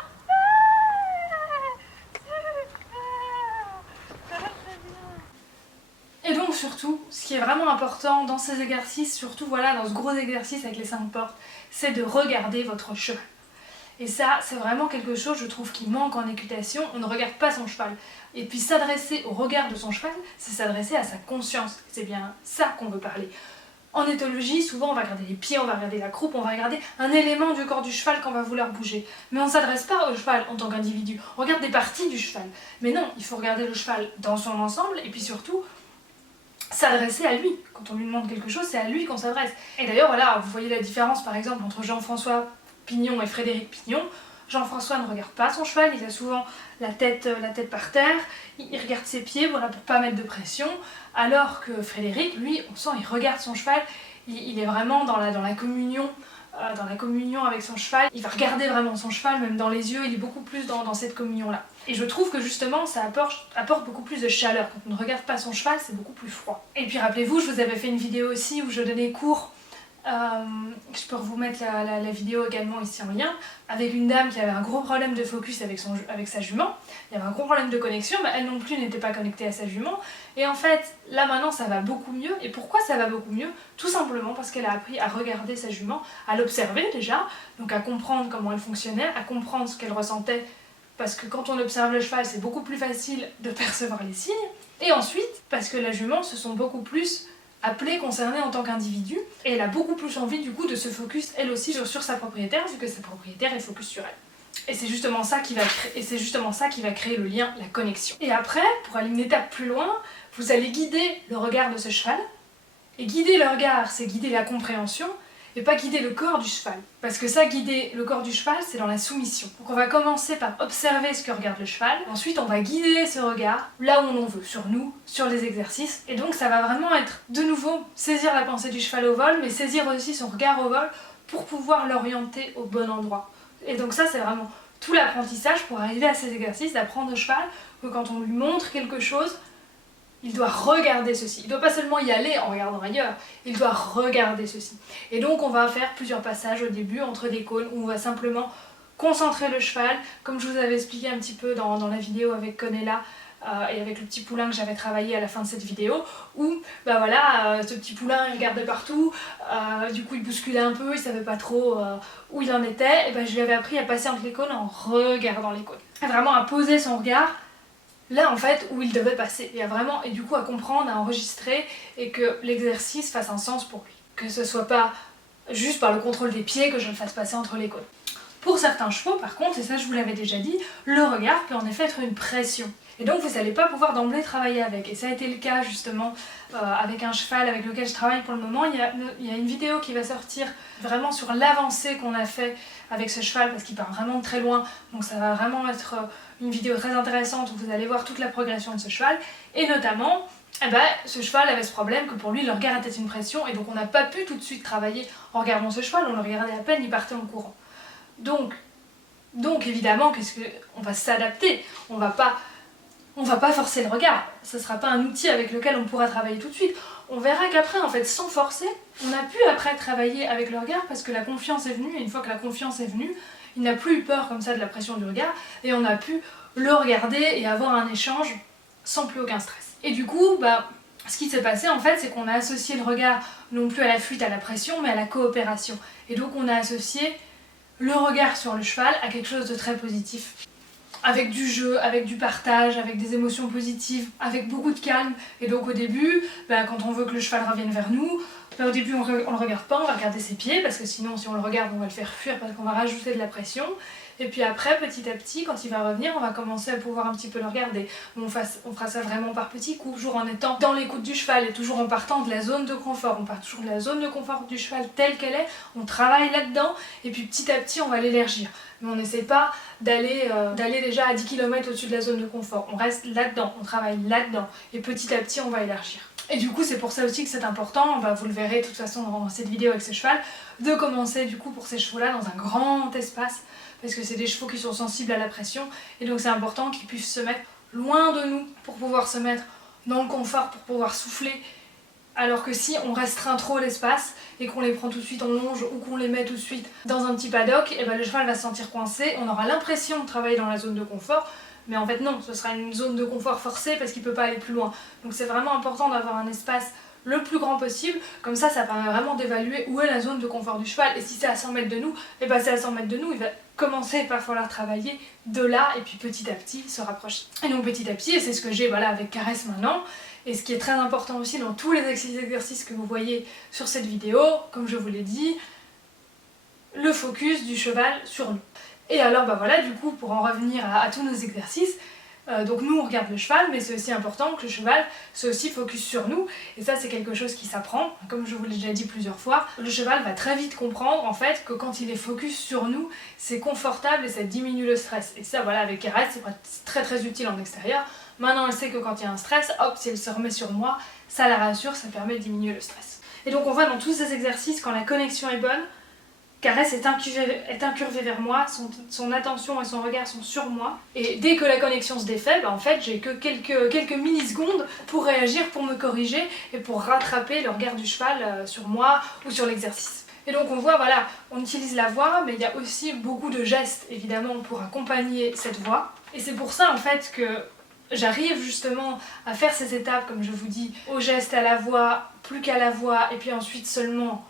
Super. Très bien. Et donc surtout, ce qui est vraiment important dans ces exercices, surtout voilà dans ce gros exercice avec les 5 portes, c'est de regarder votre cheval. Et ça, c'est vraiment quelque chose, je trouve, qui manque en équitation. On ne regarde pas son cheval. Et puis s'adresser au regard de son cheval, c'est s'adresser à sa conscience. C'est bien ça qu'on veut parler. En éthologie, souvent on va regarder les pieds, on va regarder la croupe, on va regarder un élément du corps du cheval qu'on va vouloir bouger. Mais on ne s'adresse pas au cheval en tant qu'individu, on regarde des parties du cheval. Mais non, il faut regarder le cheval dans son ensemble et puis surtout s'adresser à lui. Quand on lui demande quelque chose, c'est à lui qu'on s'adresse. Et d'ailleurs, voilà, vous voyez la différence par exemple entre Jean-François Pignon et Frédéric Pignon. Jean-François ne regarde pas son cheval, il a souvent la tête par terre, il regarde ses pieds voilà, pour pas mettre de pression, alors que Frédéric, lui, on sent, il regarde son cheval, il est vraiment dans la communion avec son cheval, il va regarder vraiment son cheval, même dans les yeux, il est beaucoup plus dans cette communion-là. Et je trouve que justement, ça apporte beaucoup plus de chaleur. Quand on ne regarde pas son cheval, c'est beaucoup plus froid. Et puis rappelez-vous, je vous avais fait une vidéo aussi où je donnais cours. Je peux vous mettre la vidéo également ici en lien, avec une dame qui avait un gros problème de focus avec sa jument. Il y avait un gros problème de connexion, mais elle non plus n'était pas connectée à sa jument. Et en fait, là maintenant ça va beaucoup mieux. Et pourquoi ça va beaucoup mieux? Tout simplement parce qu'elle a appris à regarder sa jument, à l'observer déjà, donc à comprendre comment elle fonctionnait, à comprendre ce qu'elle ressentait, parce que quand on observe le cheval, c'est beaucoup plus facile de percevoir les signes. Et ensuite, parce que la jument se sont beaucoup plus appelée, concernée en tant qu'individu, et elle a beaucoup plus envie du coup de se focus elle aussi sur sa propriétaire, vu que sa propriétaire est focus sur elle. Et c'est justement ça qui va créer le lien, la connexion. Et après, pour aller une étape plus loin, vous allez guider le regard de ce cheval, et guider le regard, c'est guider la compréhension, et pas guider le corps du cheval. Parce que ça, guider le corps du cheval, c'est dans la soumission. Donc on va commencer par observer ce que regarde le cheval, ensuite on va guider ce regard là où l'on veut, sur nous, sur les exercices, et donc ça va vraiment être, de nouveau, saisir la pensée du cheval au vol, mais saisir aussi son regard au vol pour pouvoir l'orienter au bon endroit. Et donc ça, c'est vraiment tout l'apprentissage pour arriver à ces exercices, d'apprendre au cheval que quand on lui montre quelque chose, il doit regarder ceci. Il ne doit pas seulement y aller en regardant ailleurs, il doit regarder ceci. Et donc on va faire plusieurs passages au début entre des cônes où on va simplement concentrer le cheval, comme je vous avais expliqué un petit peu dans la vidéo avec Conella et avec le petit poulain que j'avais travaillé à la fin de cette vidéo, où bah voilà, ce petit poulain il regardait partout, du coup il bousculait un peu, il savait pas trop où il en était, et ben je lui avais appris à passer entre les cônes en regardant les cônes. Et vraiment à poser son regard là en fait où il devait passer, et du coup à comprendre, à enregistrer, et que l'exercice fasse un sens pour lui. Que ce soit pas juste par le contrôle des pieds que je le fasse passer entre les cônes. Pour certains chevaux par contre, et ça je vous l'avais déjà dit, le regard peut en effet être une pression. Et donc vous n'allez pas pouvoir d'emblée travailler avec. Et ça a été le cas justement avec un cheval avec lequel je travaille pour le moment. Il y a une vidéo qui va sortir vraiment sur l'avancée qu'on a fait avec ce cheval, parce qu'il part vraiment de très loin. Donc ça va vraiment être une vidéo très intéressante où vous allez voir toute la progression de ce cheval. Et notamment, ce cheval avait ce problème que pour lui le regard était une pression, et donc on n'a pas pu tout de suite travailler en regardant ce cheval, on le regardait à peine, il partait en courant. Donc évidemment, on va s'adapter, on va pas On va pas forcer le regard, ce sera pas un outil avec lequel on pourra travailler tout de suite. On verra qu'après, en fait, sans forcer, on a pu après travailler avec le regard parce que la confiance est venue, et une fois que la confiance est venue, il n'a plus eu peur comme ça de la pression du regard, et on a pu le regarder et avoir un échange sans plus aucun stress. Et du coup, ce qui s'est passé en fait, c'est qu'on a associé le regard non plus à la fuite, à la pression, mais à la coopération. Et donc on a associé le regard sur le cheval à quelque chose de très positif. Avec du jeu, avec du partage, avec des émotions positives, avec beaucoup de calme. Et donc au début, quand on veut que le cheval revienne vers nous, au début on le regarde pas, on va regarder ses pieds, parce que sinon si on le regarde on va le faire fuir parce qu'on va rajouter de la pression. Et puis après, petit à petit, quand il va revenir, on va commencer à pouvoir un petit peu le regarder. On fera ça vraiment par petits coups, toujours en étant dans l'écoute du cheval et toujours en partant de la zone de confort. On part toujours de la zone de confort du cheval telle qu'elle est, on travaille là-dedans et puis petit à petit on va l'élargir. Mais on n'essaie pas d'aller déjà à 10 km au-dessus de la zone de confort. On reste là-dedans, on travaille là-dedans et petit à petit on va élargir. Et du coup c'est pour ça aussi que c'est important, vous le verrez de toute façon dans cette vidéo avec ce cheval, de commencer du coup pour ces chevaux-là dans un grand espace, parce que c'est des chevaux qui sont sensibles à la pression, et donc c'est important qu'ils puissent se mettre loin de nous pour pouvoir se mettre dans le confort, pour pouvoir souffler, alors que si on restreint trop l'espace et qu'on les prend tout de suite en longe ou qu'on les met tout de suite dans un petit paddock, et le cheval va se sentir coincé, on aura l'impression de travailler dans la zone de confort, mais en fait non, ce sera une zone de confort forcée parce qu'il ne peut pas aller plus loin. Donc c'est vraiment important d'avoir un espace le plus grand possible, comme ça permet vraiment d'évaluer où est la zone de confort du cheval, et si c'est à 100 mètres de nous, c'est à 100 mètres de nous, il va commencer par falloir travailler de là et puis petit à petit se rapprocher. Et donc petit à petit, et c'est ce que j'ai avec Caresse maintenant, et ce qui est très important aussi dans tous les exercices que vous voyez sur cette vidéo, comme je vous l'ai dit, le focus du cheval sur nous. Et alors du coup pour en revenir à tous nos exercices, donc nous on regarde le cheval, mais c'est aussi important que le cheval soit aussi focus sur nous, et ça c'est quelque chose qui s'apprend, comme je vous l'ai déjà dit plusieurs fois. Le cheval va très vite comprendre en fait que quand il est focus sur nous, c'est confortable et ça diminue le stress. Et ça avec Caresse c'est très très utile en extérieur. Maintenant elle sait que quand il y a un stress, hop, si elle se remet sur moi, ça la rassure, ça permet de diminuer le stress. Et donc on voit dans tous ces exercices, quand la connexion est bonne, Caresse est incurvé vers moi, son attention et son regard sont sur moi. Et dès que la connexion se défait, en fait, j'ai que quelques millisecondes pour réagir, pour me corriger et pour rattraper le regard du cheval sur moi ou sur l'exercice. Et donc on voit, on utilise la voix, mais il y a aussi beaucoup de gestes, évidemment, pour accompagner cette voix. Et c'est pour ça, en fait, que j'arrive justement à faire ces étapes, comme je vous dis, au geste, à la voix, plus qu'à la voix, et puis ensuite seulement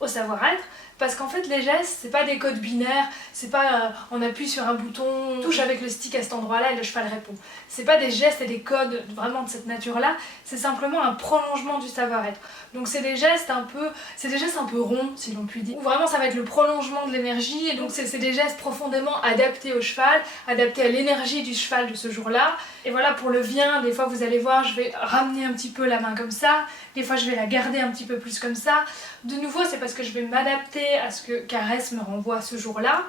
au savoir-être. Parce qu'en fait les gestes, c'est pas des codes binaires, c'est pas on appuie sur un bouton, on touche avec le stick à cet endroit-là et le cheval répond. C'est pas des gestes et des codes vraiment de cette nature-là, c'est simplement un prolongement du savoir-être. Donc c'est des gestes un peu ronds, si l'on peut dire, où vraiment ça va être le prolongement de l'énergie, et donc c'est des gestes profondément adaptés au cheval, adaptés à l'énergie du cheval de ce jour-là. Et voilà, pour le vient, des fois vous allez voir, je vais ramener un petit peu la main comme ça, des fois je vais la garder un petit peu plus comme ça. De nouveau, c'est parce que je vais m'adapter à ce que Caresse me renvoie ce jour-là,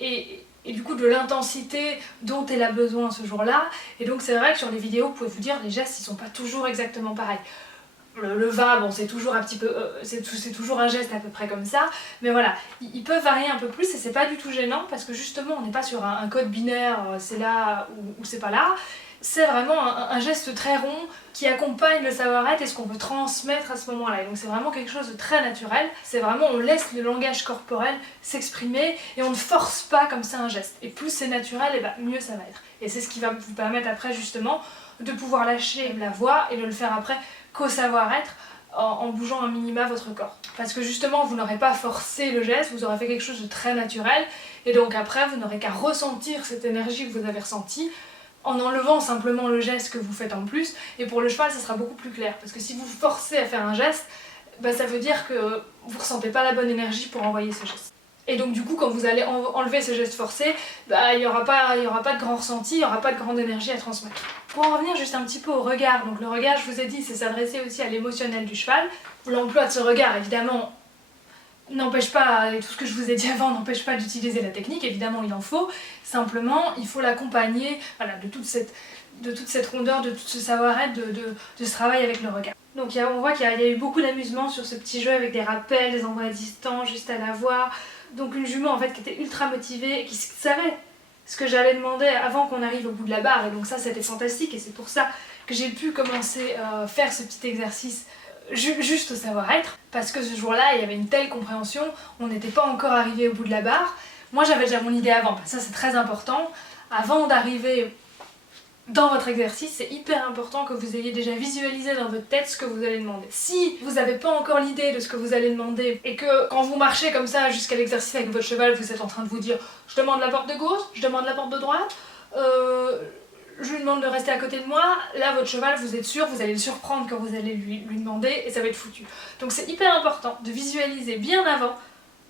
et du coup de l'intensité dont elle a besoin ce jour-là. Et donc c'est vrai que sur les vidéos, vous pouvez vous dire, les gestes ils sont pas toujours exactement pareils. Le va, c'est toujours un petit peu, c'est toujours un geste à peu près comme ça, mais voilà, ils peuvent varier un peu plus et c'est pas du tout gênant parce que justement on n'est pas sur un code binaire, c'est là ou c'est pas là. C'est vraiment un geste très rond qui accompagne le savoir-être et ce qu'on veut transmettre à ce moment-là. Et donc c'est vraiment quelque chose de très naturel. C'est vraiment, on laisse le langage corporel s'exprimer et on ne force pas comme ça un geste. Et plus c'est naturel, et mieux ça va être. Et c'est ce qui va vous permettre après justement de pouvoir lâcher la voix et de le faire après qu'au savoir-être en bougeant un minima votre corps. Parce que justement vous n'aurez pas forcé le geste, vous aurez fait quelque chose de très naturel et donc après vous n'aurez qu'à ressentir cette énergie que vous avez ressentie en enlevant simplement le geste que vous faites en plus, et pour le cheval ça sera beaucoup plus clair, parce que si vous forcez à faire un geste, ça veut dire que vous ne ressentez pas la bonne énergie pour envoyer ce geste. Et donc du coup quand vous allez enlever ce geste forcé, il n'y aura pas de grand ressenti, il n'y aura pas de grande énergie à transmettre. Pour en revenir juste un petit peu au regard, donc le regard je vous ai dit c'est s'adresser aussi à l'émotionnel du cheval. L'emploi de ce regard évidemment n'empêche pas, et tout ce que je vous ai dit avant n'empêche pas d'utiliser la technique, évidemment il en faut, simplement il faut l'accompagner de toute cette rondeur, de tout ce savoir-être, de ce travail avec le regard. Donc on voit qu'il y a eu beaucoup d'amusement sur ce petit jeu avec des rappels, des envois à distance, juste à la voix, donc une jument en fait qui était ultra motivée et qui savait ce que j'allais demander avant qu'on arrive au bout de la barre, et donc ça c'était fantastique, et c'est pour ça que j'ai pu commencer à faire ce petit exercice juste au savoir-être, parce que ce jour-là il y avait une telle compréhension, on n'était pas encore arrivé au bout de la barre. Moi j'avais déjà mon idée avant, ça c'est très important. Avant d'arriver dans votre exercice, c'est hyper important que vous ayez déjà visualisé dans votre tête ce que vous allez demander. Si vous n'avez pas encore l'idée de ce que vous allez demander et que quand vous marchez comme ça jusqu'à l'exercice avec votre cheval, vous êtes en train de vous dire je demande la porte de gauche, je demande la porte de droite, je lui demande de rester à côté de moi, là votre cheval vous êtes sûr, vous allez le surprendre quand vous allez lui demander et ça va être foutu. Donc c'est hyper important de visualiser bien avant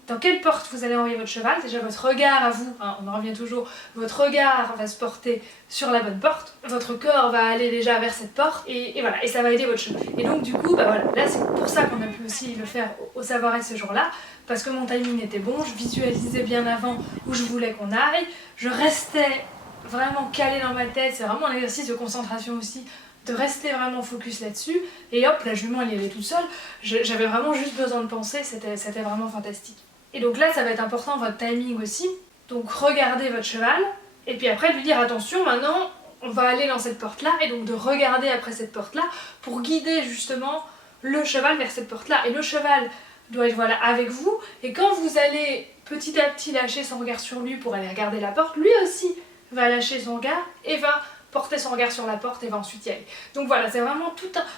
dans quelle porte vous allez envoyer votre cheval. Déjà votre regard à vous, hein, on en revient toujours, votre regard va se porter sur la bonne porte, votre corps va aller déjà vers cette porte et voilà, et ça va aider votre cheval. Et donc du coup, bah voilà, là c'est pour ça qu'on a pu aussi le faire au savoir-être ce jour-là, parce que mon timing était bon, je visualisais bien avant où je voulais qu'on aille, je restais vraiment calée dans ma tête, c'est vraiment un exercice de concentration aussi, de rester vraiment focus là-dessus, et hop, la jument elle y allait toute seule, j'avais vraiment juste besoin de penser, c'était vraiment fantastique. Et donc là, ça va être important votre timing aussi. Donc regardez votre cheval, et puis après de lui dire attention, maintenant on va aller dans cette porte-là, et donc de regarder après cette porte-là pour guider justement le cheval vers cette porte-là. Et le cheval doit être voilà, avec vous, et quand vous allez petit à petit lâcher son regard sur lui pour aller regarder la porte, lui aussi va lâcher son regard et va porter son regard sur la porte et va ensuite y aller. Donc voilà, c'est vraiment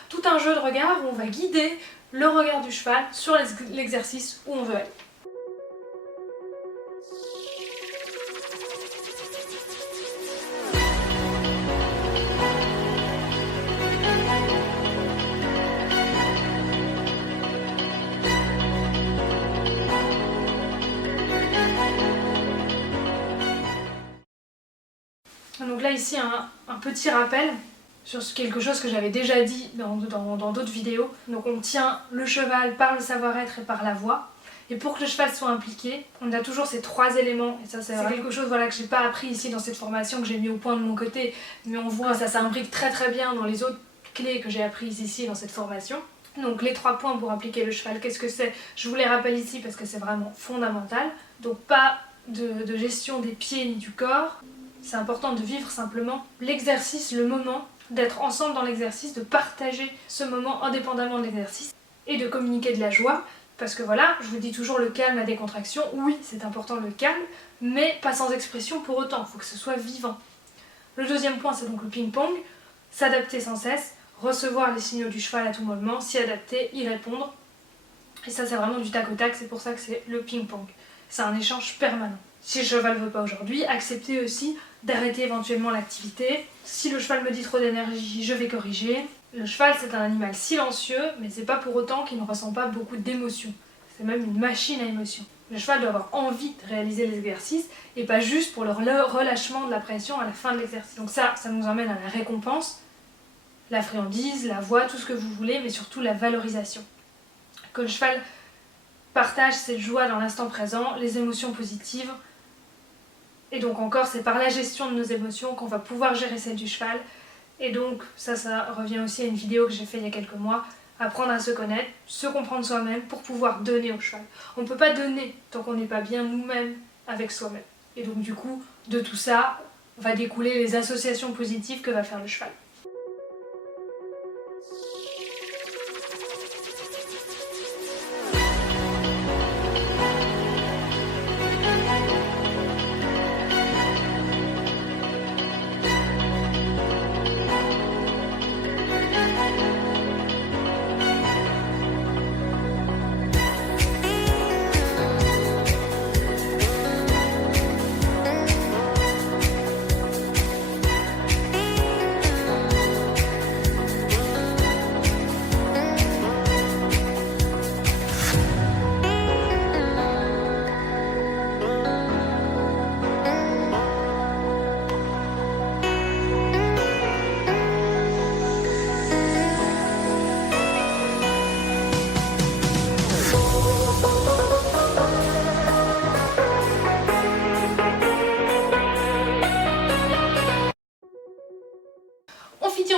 tout un jeu de regard où on va guider le regard du cheval sur l'exercice où on veut aller. Donc là ici un petit rappel sur quelque chose que j'avais déjà dit dans d'autres vidéos. Donc on tient le cheval par le savoir-être et par la voix. Et pour que le cheval soit impliqué, on a toujours ces trois éléments. Et ça c'est quelque chose voilà, que j'ai pas appris ici dans cette formation, que j'ai mis au point de mon côté. Mais on voit ça s'imbrique très très bien dans les autres clés que j'ai apprises ici dans cette formation. Donc les 3 points pour impliquer le cheval, qu'est-ce que c'est? Je vous les rappelle ici parce que c'est vraiment fondamental. Donc pas de gestion des pieds ni du corps. C'est important de vivre simplement l'exercice, le moment, d'être ensemble dans l'exercice, de partager ce moment indépendamment de l'exercice et de communiquer de la joie. Parce que voilà, je vous dis toujours le calme, la décontraction, oui c'est important le calme, mais pas sans expression pour autant, il faut que ce soit vivant. Le deuxième point c'est donc le ping-pong, s'adapter sans cesse, recevoir les signaux du cheval à tout moment, s'y adapter, y répondre. Et ça c'est vraiment du tac au tac, c'est pour ça que c'est le ping-pong. C'est un échange permanent. Si le cheval ne veut pas aujourd'hui, acceptez aussi d'arrêter éventuellement l'activité. Si le cheval me dit trop d'énergie, je vais corriger. Le cheval c'est un animal silencieux, mais c'est pas pour autant qu'il ne ressent pas beaucoup d'émotions. C'est même une machine à émotions. Le cheval doit avoir envie de réaliser les exercices et pas juste pour le relâchement de la pression à la fin de l'exercice. Donc ça nous emmène à la récompense, la friandise, la voix, tout ce que vous voulez, mais surtout la valorisation. Que le cheval partage cette joie dans l'instant présent, les émotions positives. Et donc encore, c'est par la gestion de nos émotions qu'on va pouvoir gérer celle du cheval. Et donc, ça revient aussi à une vidéo que j'ai fait il y a quelques mois, apprendre à se connaître, se comprendre soi-même pour pouvoir donner au cheval. On ne peut pas donner tant qu'on n'est pas bien nous-mêmes avec soi-même. Et donc du coup, de tout ça, va découler les associations positives que va faire le cheval.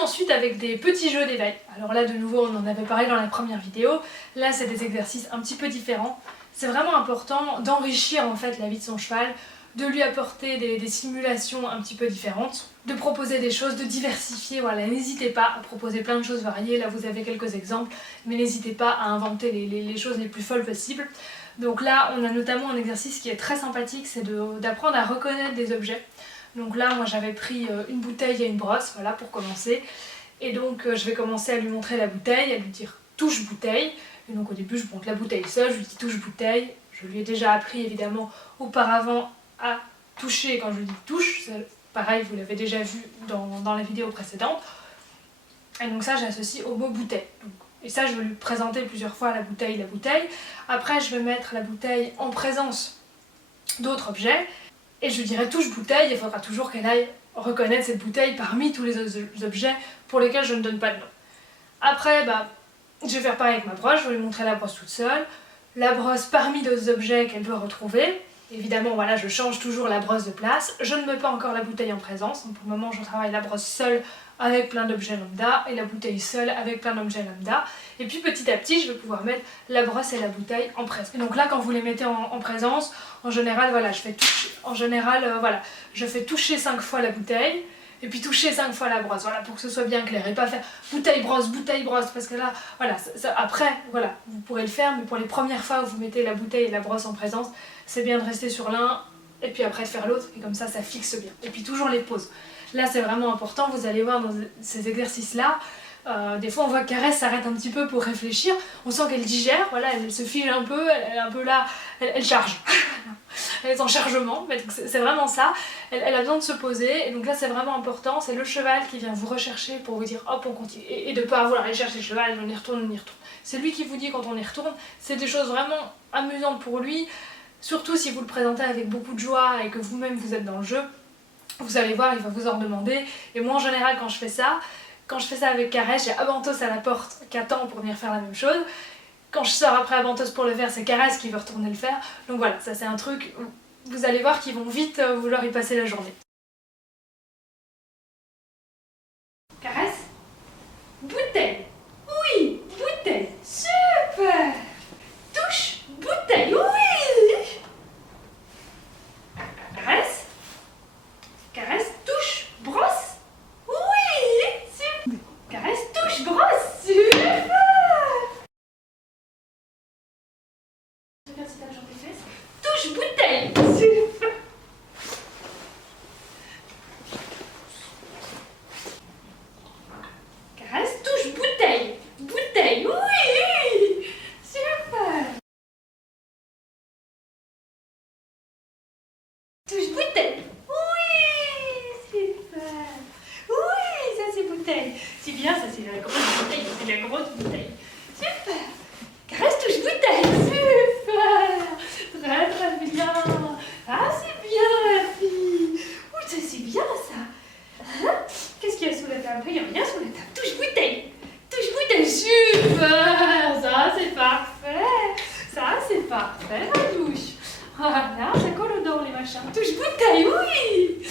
Ensuite avec des petits jeux d'éveil. Alors là de nouveau on en avait parlé dans la première vidéo, là c'est des exercices un petit peu différents. C'est vraiment important d'enrichir en fait la vie de son cheval, de lui apporter des simulations un petit peu différentes, de proposer des choses, de diversifier, voilà, n'hésitez pas à proposer plein de choses variées, là vous avez quelques exemples, mais n'hésitez pas à inventer les choses les plus folles possibles. Donc là on a notamment un exercice qui est très sympathique, c'est d'apprendre à reconnaître des objets. Donc là moi j'avais pris une bouteille et une brosse, voilà pour commencer, et donc je vais commencer à lui montrer la bouteille, à lui dire touche bouteille, et donc au début je montre la bouteille seule, je lui dis touche bouteille, je lui ai déjà appris évidemment auparavant à toucher quand je dis touche, pareil vous l'avez déjà vu dans la vidéo précédente, et donc ça j'associe au mot bouteille. Donc, et ça je vais lui présenter plusieurs fois la bouteille. Après je vais mettre la bouteille en présence d'autres objets, et je lui dirai touche bouteille, il faudra toujours qu'elle aille reconnaître cette bouteille parmi tous les autres objets pour lesquels je ne donne pas de nom. Après je vais faire pareil avec ma brosse, je vais lui montrer la brosse toute seule, la brosse parmi d'autres objets qu'elle doit retrouver. Évidemment, voilà, je change toujours la brosse de place. Je ne mets pas encore la bouteille en présence. Donc pour le moment, je travaille la brosse seule avec plein d'objets lambda et la bouteille seule avec plein d'objets lambda. Et puis petit à petit, je vais pouvoir mettre la brosse et la bouteille en présence. Et donc là, quand vous les mettez en présence, en général, voilà, je fais toucher. En général, voilà, je fais toucher 5 fois la bouteille. Et puis toucher 5 fois la brosse, voilà, pour que ce soit bien clair, et pas faire bouteille brosse, parce que là, voilà, après, voilà, vous pourrez le faire, mais pour les premières fois où vous mettez la bouteille et la brosse en présence, c'est bien de rester sur l'un, et puis après de faire l'autre, et comme ça fixe bien. Et puis toujours les pauses. Là, c'est vraiment important, vous allez voir dans ces exercices-là, des fois on voit que Caresse s'arrête un petit peu pour réfléchir, on sent qu'elle digère, voilà, elle se fige un peu, elle est un peu là, elle charge. Elle est en chargement, c'est vraiment ça, elle a besoin de se poser, et donc là c'est vraiment important, c'est le cheval qui vient vous rechercher pour vous dire hop on continue, et de ne pas vouloir aller chercher le cheval, on y retourne. C'est lui qui vous dit quand on y retourne, c'est des choses vraiment amusantes pour lui, surtout si vous le présentez avec beaucoup de joie et que vous-même vous êtes dans le jeu, vous allez voir, il va vous en demander, et moi en général quand je fais ça avec Caresse, j'ai Abantos à la porte qui attend pour venir faire la même chose. Quand je sors après Abantos pour le faire, c'est Caresse qui veut retourner le faire. Donc voilà, ça c'est un truc, vous allez voir qu'ils vont vite vouloir y passer la journée. Caresse. Bouteille. Oui, bouteille. Super. Touche, bouteille. Oui. Caresse. Caresse, touche, brosse. Oui. Super. Caresse, touche, brosse. Super. Regarde si t'as toujours les fesses. Touche bouteille. Super. Caresse, touche bouteille. Bouteille, oui. Super. Touche bouteille. Oui. Super. Oui, ça c'est bouteille. C'est bien, ça c'est la grosse bouteille. C'est la grosse bouteille. Super. Caresse, touche bouteille. Super. Très très bien. Ah c'est bien la fille. Oh ça c'est bien ça. Hein? Qu'est-ce qu'il y a sous la table? Il n'y a rien sous la table. Touche bouteille. Touche bouteille. Super. Ça c'est parfait. Ça c'est parfait la douche. Voilà, ça colle dans les machins. Touche bouteille, oui.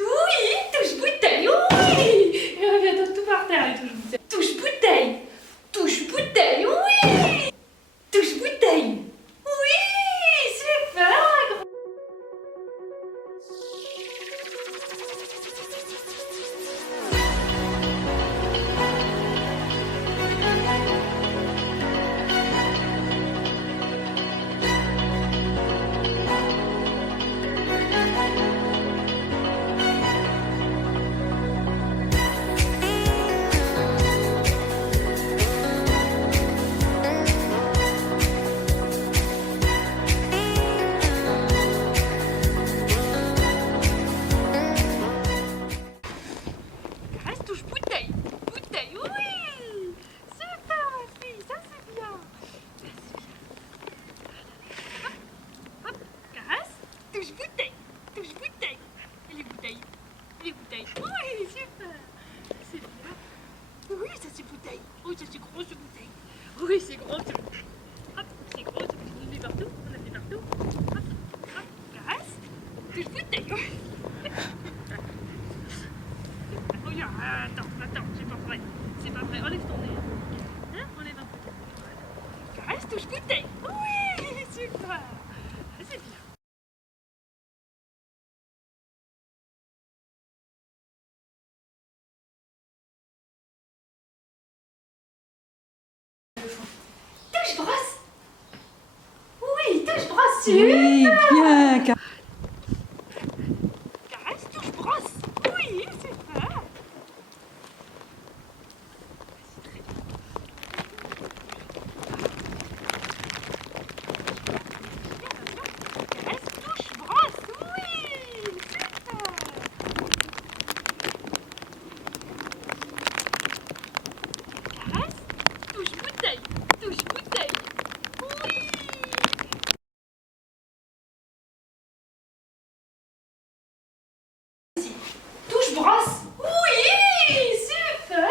Oui, touche bouteille, oui. Et on vient tout par terre les touches bouteilles. Touche bouteille. Touche bouteille, oui. Touche bouteille. Oui, super. fond. Touche brosse. Oui, touche brosse. Oui, bien. Caresse, touche, brosse. Oui, super. Caresse, touche, brosse. Oui, super. Caresse, touche, bouteille. Touche, bouteille. Oui. Touche brosse. Oui, super.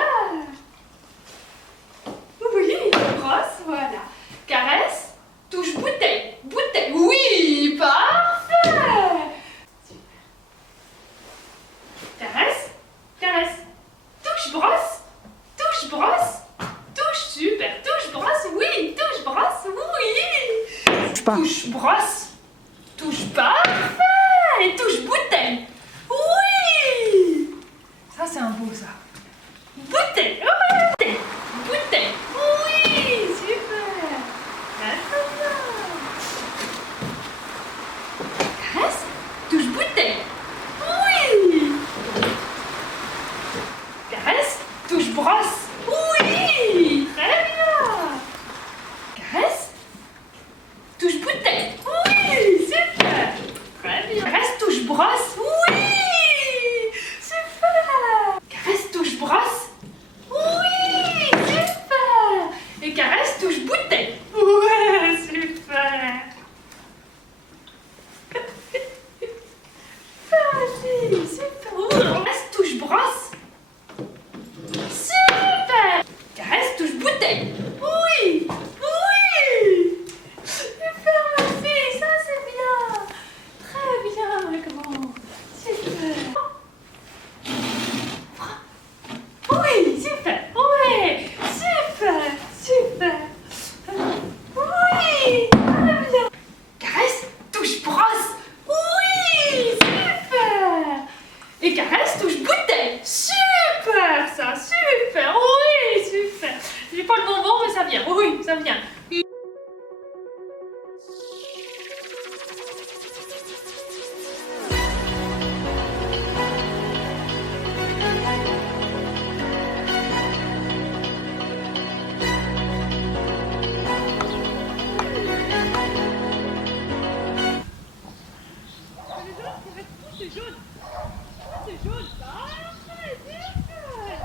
Oui, brosse, voilà. Caresse, touche bouteille. Bouteille. Oui, parfait. Super. Caresse, caresse. Touche brosse. Touche brosse. Touche, super. Touche brosse. Oui, touche brosse. Oui. Touche pas. Touche brosse. Touche parfait. Et touche bouteille. Oui. Ça, c'est un beau, ça. Bouteille. Oui, bouteille. Bouteille. Oui, super. Très, très bien. Caresse. Touche bouteille. Oui. Caresse. Touche brosse. Oui. Très bien. Caresse. Touche bouteille. Oui, super. Très bien. Caresse, touche brosse. Oui. Super. Caresse, touche brosse. Oui, super. Et caresse, touche bouteille. Ouais, super. Vas-y, super. Caresse, touche brosse. Super. Caresse, touche bouteille. Oui, oui. Super, ma fille, ça c'est bien. Très bien, ma grande. Super. Oui, super. Oui, super, super. Oui, très bien. Caresse, touche brosse. Oui, super. Et caresse, touche bouteille. Super, ça, super. Oui, super. J'ai pas le bonbon, mais ça vient. Oui, ça vient. C'est jaune. C'est jaune. Parfait, super.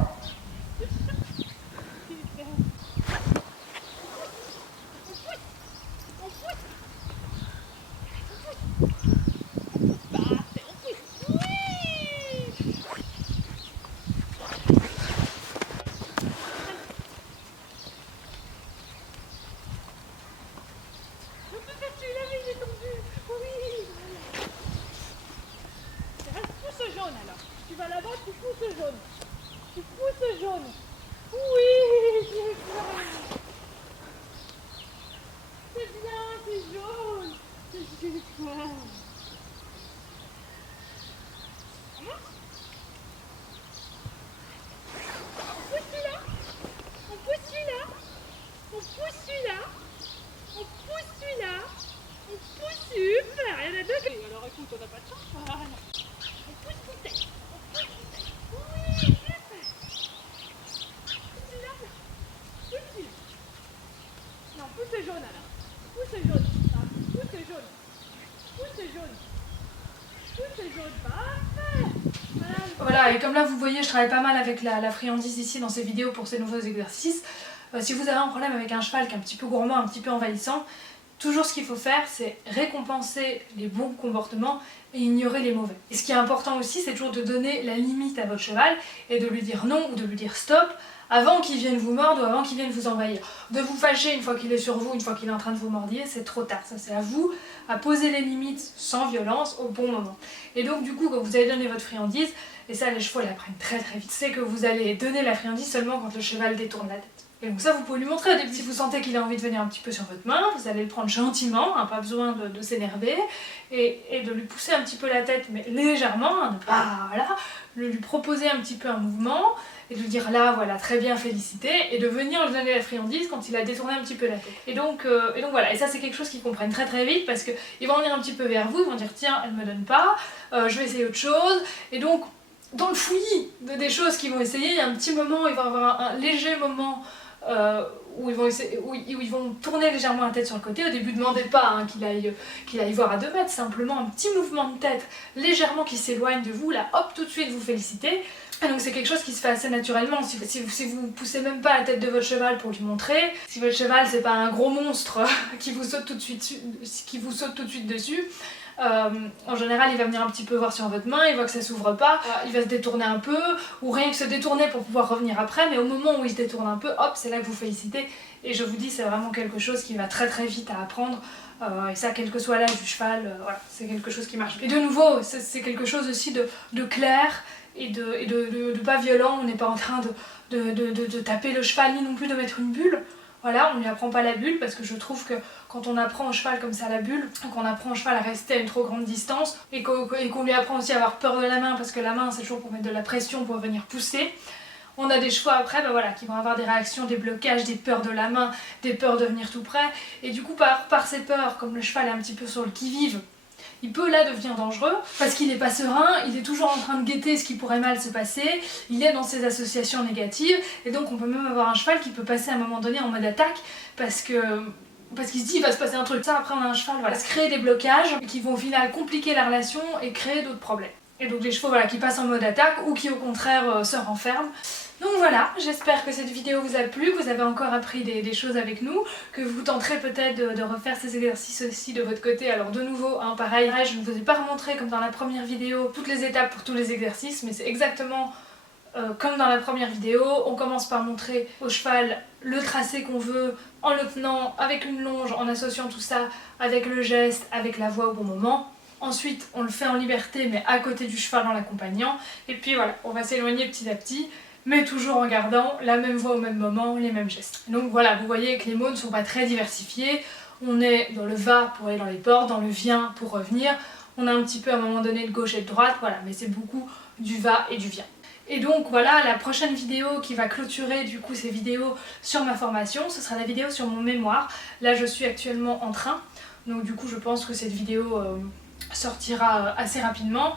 Super. On pousse. Parfait, on pousse. Oui. On peut faire celui-là, mais il est tendu. Oui. Pousse jaune alors. Tu vas là-bas, tu pousses jaune. Tu pousses jaune. Oui, super. C'est bien, c'est jaune. C'est super. On pousse celui-là. On pousse celui-là. On pousse celui-là. On pousse celui-là. On pousse super. Il y en a deux qui... Alors écoute, on n'a pas de chance. Voilà. On pousse bouteille. On pousse bouteille. Oui, super. Pousse celui-là. Pousse celui-là. Non, pousse jaune alors. Pousse jaune. Ah, pousse jaune. Pousse jaune. Pousse jaune. Parfait. Voilà, et comme là vous voyez, je travaille pas mal avec la friandise ici dans ces vidéos pour ces nouveaux exercices. Si vous avez un problème avec un cheval qui est un petit peu gourmand, un petit peu envahissant, toujours ce qu'il faut faire, c'est récompenser les bons comportements et ignorer les mauvais. Et ce qui est important aussi, c'est toujours de donner la limite à votre cheval et de lui dire non ou de lui dire stop avant qu'il vienne vous mordre ou avant qu'il vienne vous envahir. De vous fâcher une fois qu'il est sur vous, une fois qu'il est en train de vous mordiller, c'est trop tard. Ça, c'est à vous à poser les limites sans violence au bon moment. Et donc du coup, quand vous allez donner votre friandise, et ça les chevaux l'apprennent très très vite, c'est que vous allez donner la friandise seulement quand le cheval détourne la tête. Et donc ça, vous pouvez lui montrer au début. Si vous sentez qu'il a envie de venir un petit peu sur votre main, vous allez le prendre gentiment, hein, pas besoin de s'énerver, et de lui pousser un petit peu la tête, mais légèrement, hein, de pas, voilà, de lui proposer un petit peu un mouvement, et de lui dire là, voilà, très bien, félicité, et de venir lui donner la friandise quand il a détourné un petit peu la tête. Et donc voilà, et ça c'est quelque chose qu'ils comprennent très très vite, parce qu'ils vont venir un petit peu vers vous, ils vont dire tiens, elle me donne pas, je vais essayer autre chose, et donc dans le fouillis des choses qu'ils vont essayer, il y a un petit moment, il va y avoir un léger moment où ils vont tourner légèrement la tête sur le côté. Au début, ne demandez pas hein, qu'il aille voir à 2 mètres, simplement un petit mouvement de tête légèrement qui s'éloigne de vous, là hop, tout de suite vous félicitez. Et donc c'est quelque chose qui se fait assez naturellement, si vous poussez même pas la tête de votre cheval pour lui montrer, si votre cheval c'est pas un gros monstre qui vous saute tout de suite dessus, en général il va venir un petit peu voir sur votre main, il voit que ça s'ouvre pas, il va se détourner un peu, ou rien que se détourner pour pouvoir revenir après, mais au moment où il se détourne un peu, hop, c'est là que vous félicitez, et je vous dis c'est vraiment quelque chose qui va très très vite à apprendre, et ça quel que soit l'âge du cheval, voilà, c'est quelque chose qui marche. Et de nouveau, c'est quelque chose aussi de clair, et de pas violent, on n'est pas en train de taper le cheval, ni non plus de mettre une bulle. Voilà, on lui apprend pas la bulle parce que je trouve que quand on apprend au cheval comme ça la bulle, qu'on apprend au cheval à rester à une trop grande distance et qu'on lui apprend aussi à avoir peur de la main parce que la main c'est toujours pour mettre de la pression pour venir pousser, on a des chevaux après voilà, qui vont avoir des réactions, des blocages, des peurs de la main, des peurs de venir tout près et du coup par ces peurs, comme le cheval est un petit peu sur le qui-vive, il peut là devenir dangereux parce qu'il n'est pas serein, il est toujours en train de guetter ce qui pourrait mal se passer, il est dans ses associations négatives et donc on peut même avoir un cheval qui peut passer à un moment donné en mode attaque parce qu'il se dit il va se passer un truc. Ça après on a un cheval, voilà, se créer des blocages qui vont au final compliquer la relation et créer d'autres problèmes. Et donc les chevaux voilà, qui passent en mode attaque ou qui au contraire se renferment. Donc voilà, j'espère que cette vidéo vous a plu, que vous avez encore appris des choses avec nous, que vous tenterez peut-être de refaire ces exercices aussi de votre côté. Alors de nouveau, hein, pareil, je ne vous ai pas remontré comme dans la première vidéo toutes les étapes pour tous les exercices, mais c'est exactement comme dans la première vidéo. On commence par montrer au cheval le tracé qu'on veut en le tenant avec une longe, en associant tout ça avec le geste, avec la voix au bon moment. Ensuite, on le fait en liberté, mais à côté du cheval en l'accompagnant. Et puis voilà, on va s'éloigner petit à petit, mais toujours en gardant la même voix au même moment, les mêmes gestes. Donc voilà, vous voyez que les mots ne sont pas très diversifiés. On est dans le va pour aller dans les portes, dans le viens pour revenir. On a un petit peu à un moment donné de gauche et de droite, voilà, mais c'est beaucoup du va et du vient. Et donc voilà, la prochaine vidéo qui va clôturer du coup ces vidéos sur ma formation, ce sera la vidéo sur mon mémoire. Là je suis actuellement en train, donc du coup je pense que cette vidéo sortira assez rapidement.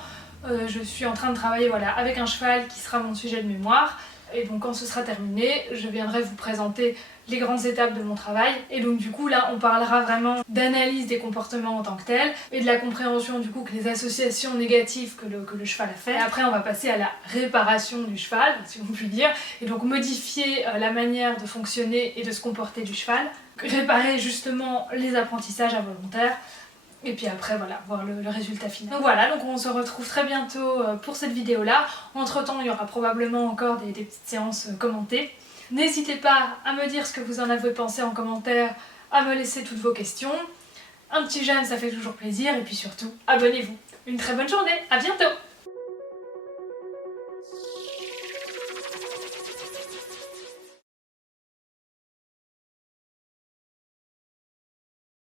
Je suis en train de travailler voilà, avec un cheval qui sera mon sujet de mémoire. Et donc quand ce sera terminé, je viendrai vous présenter les grandes étapes de mon travail. Et donc du coup là on parlera vraiment d'analyse des comportements en tant que tels et de la compréhension du coup que les associations négatives que le cheval a fait. Et après on va passer à la réparation du cheval, si on peut dire, et donc modifier la manière de fonctionner et de se comporter du cheval. Réparer justement les apprentissages involontaires. Et puis après voilà, voir le résultat final. Donc voilà, donc on se retrouve très bientôt pour cette vidéo là. Entre temps il y aura probablement encore des petites séances commentées. N'hésitez pas à me dire ce que vous en avez pensé en commentaire, à me laisser toutes vos questions. Un petit j'aime ça fait toujours plaisir et puis surtout abonnez-vous. Une très bonne journée, à bientôt!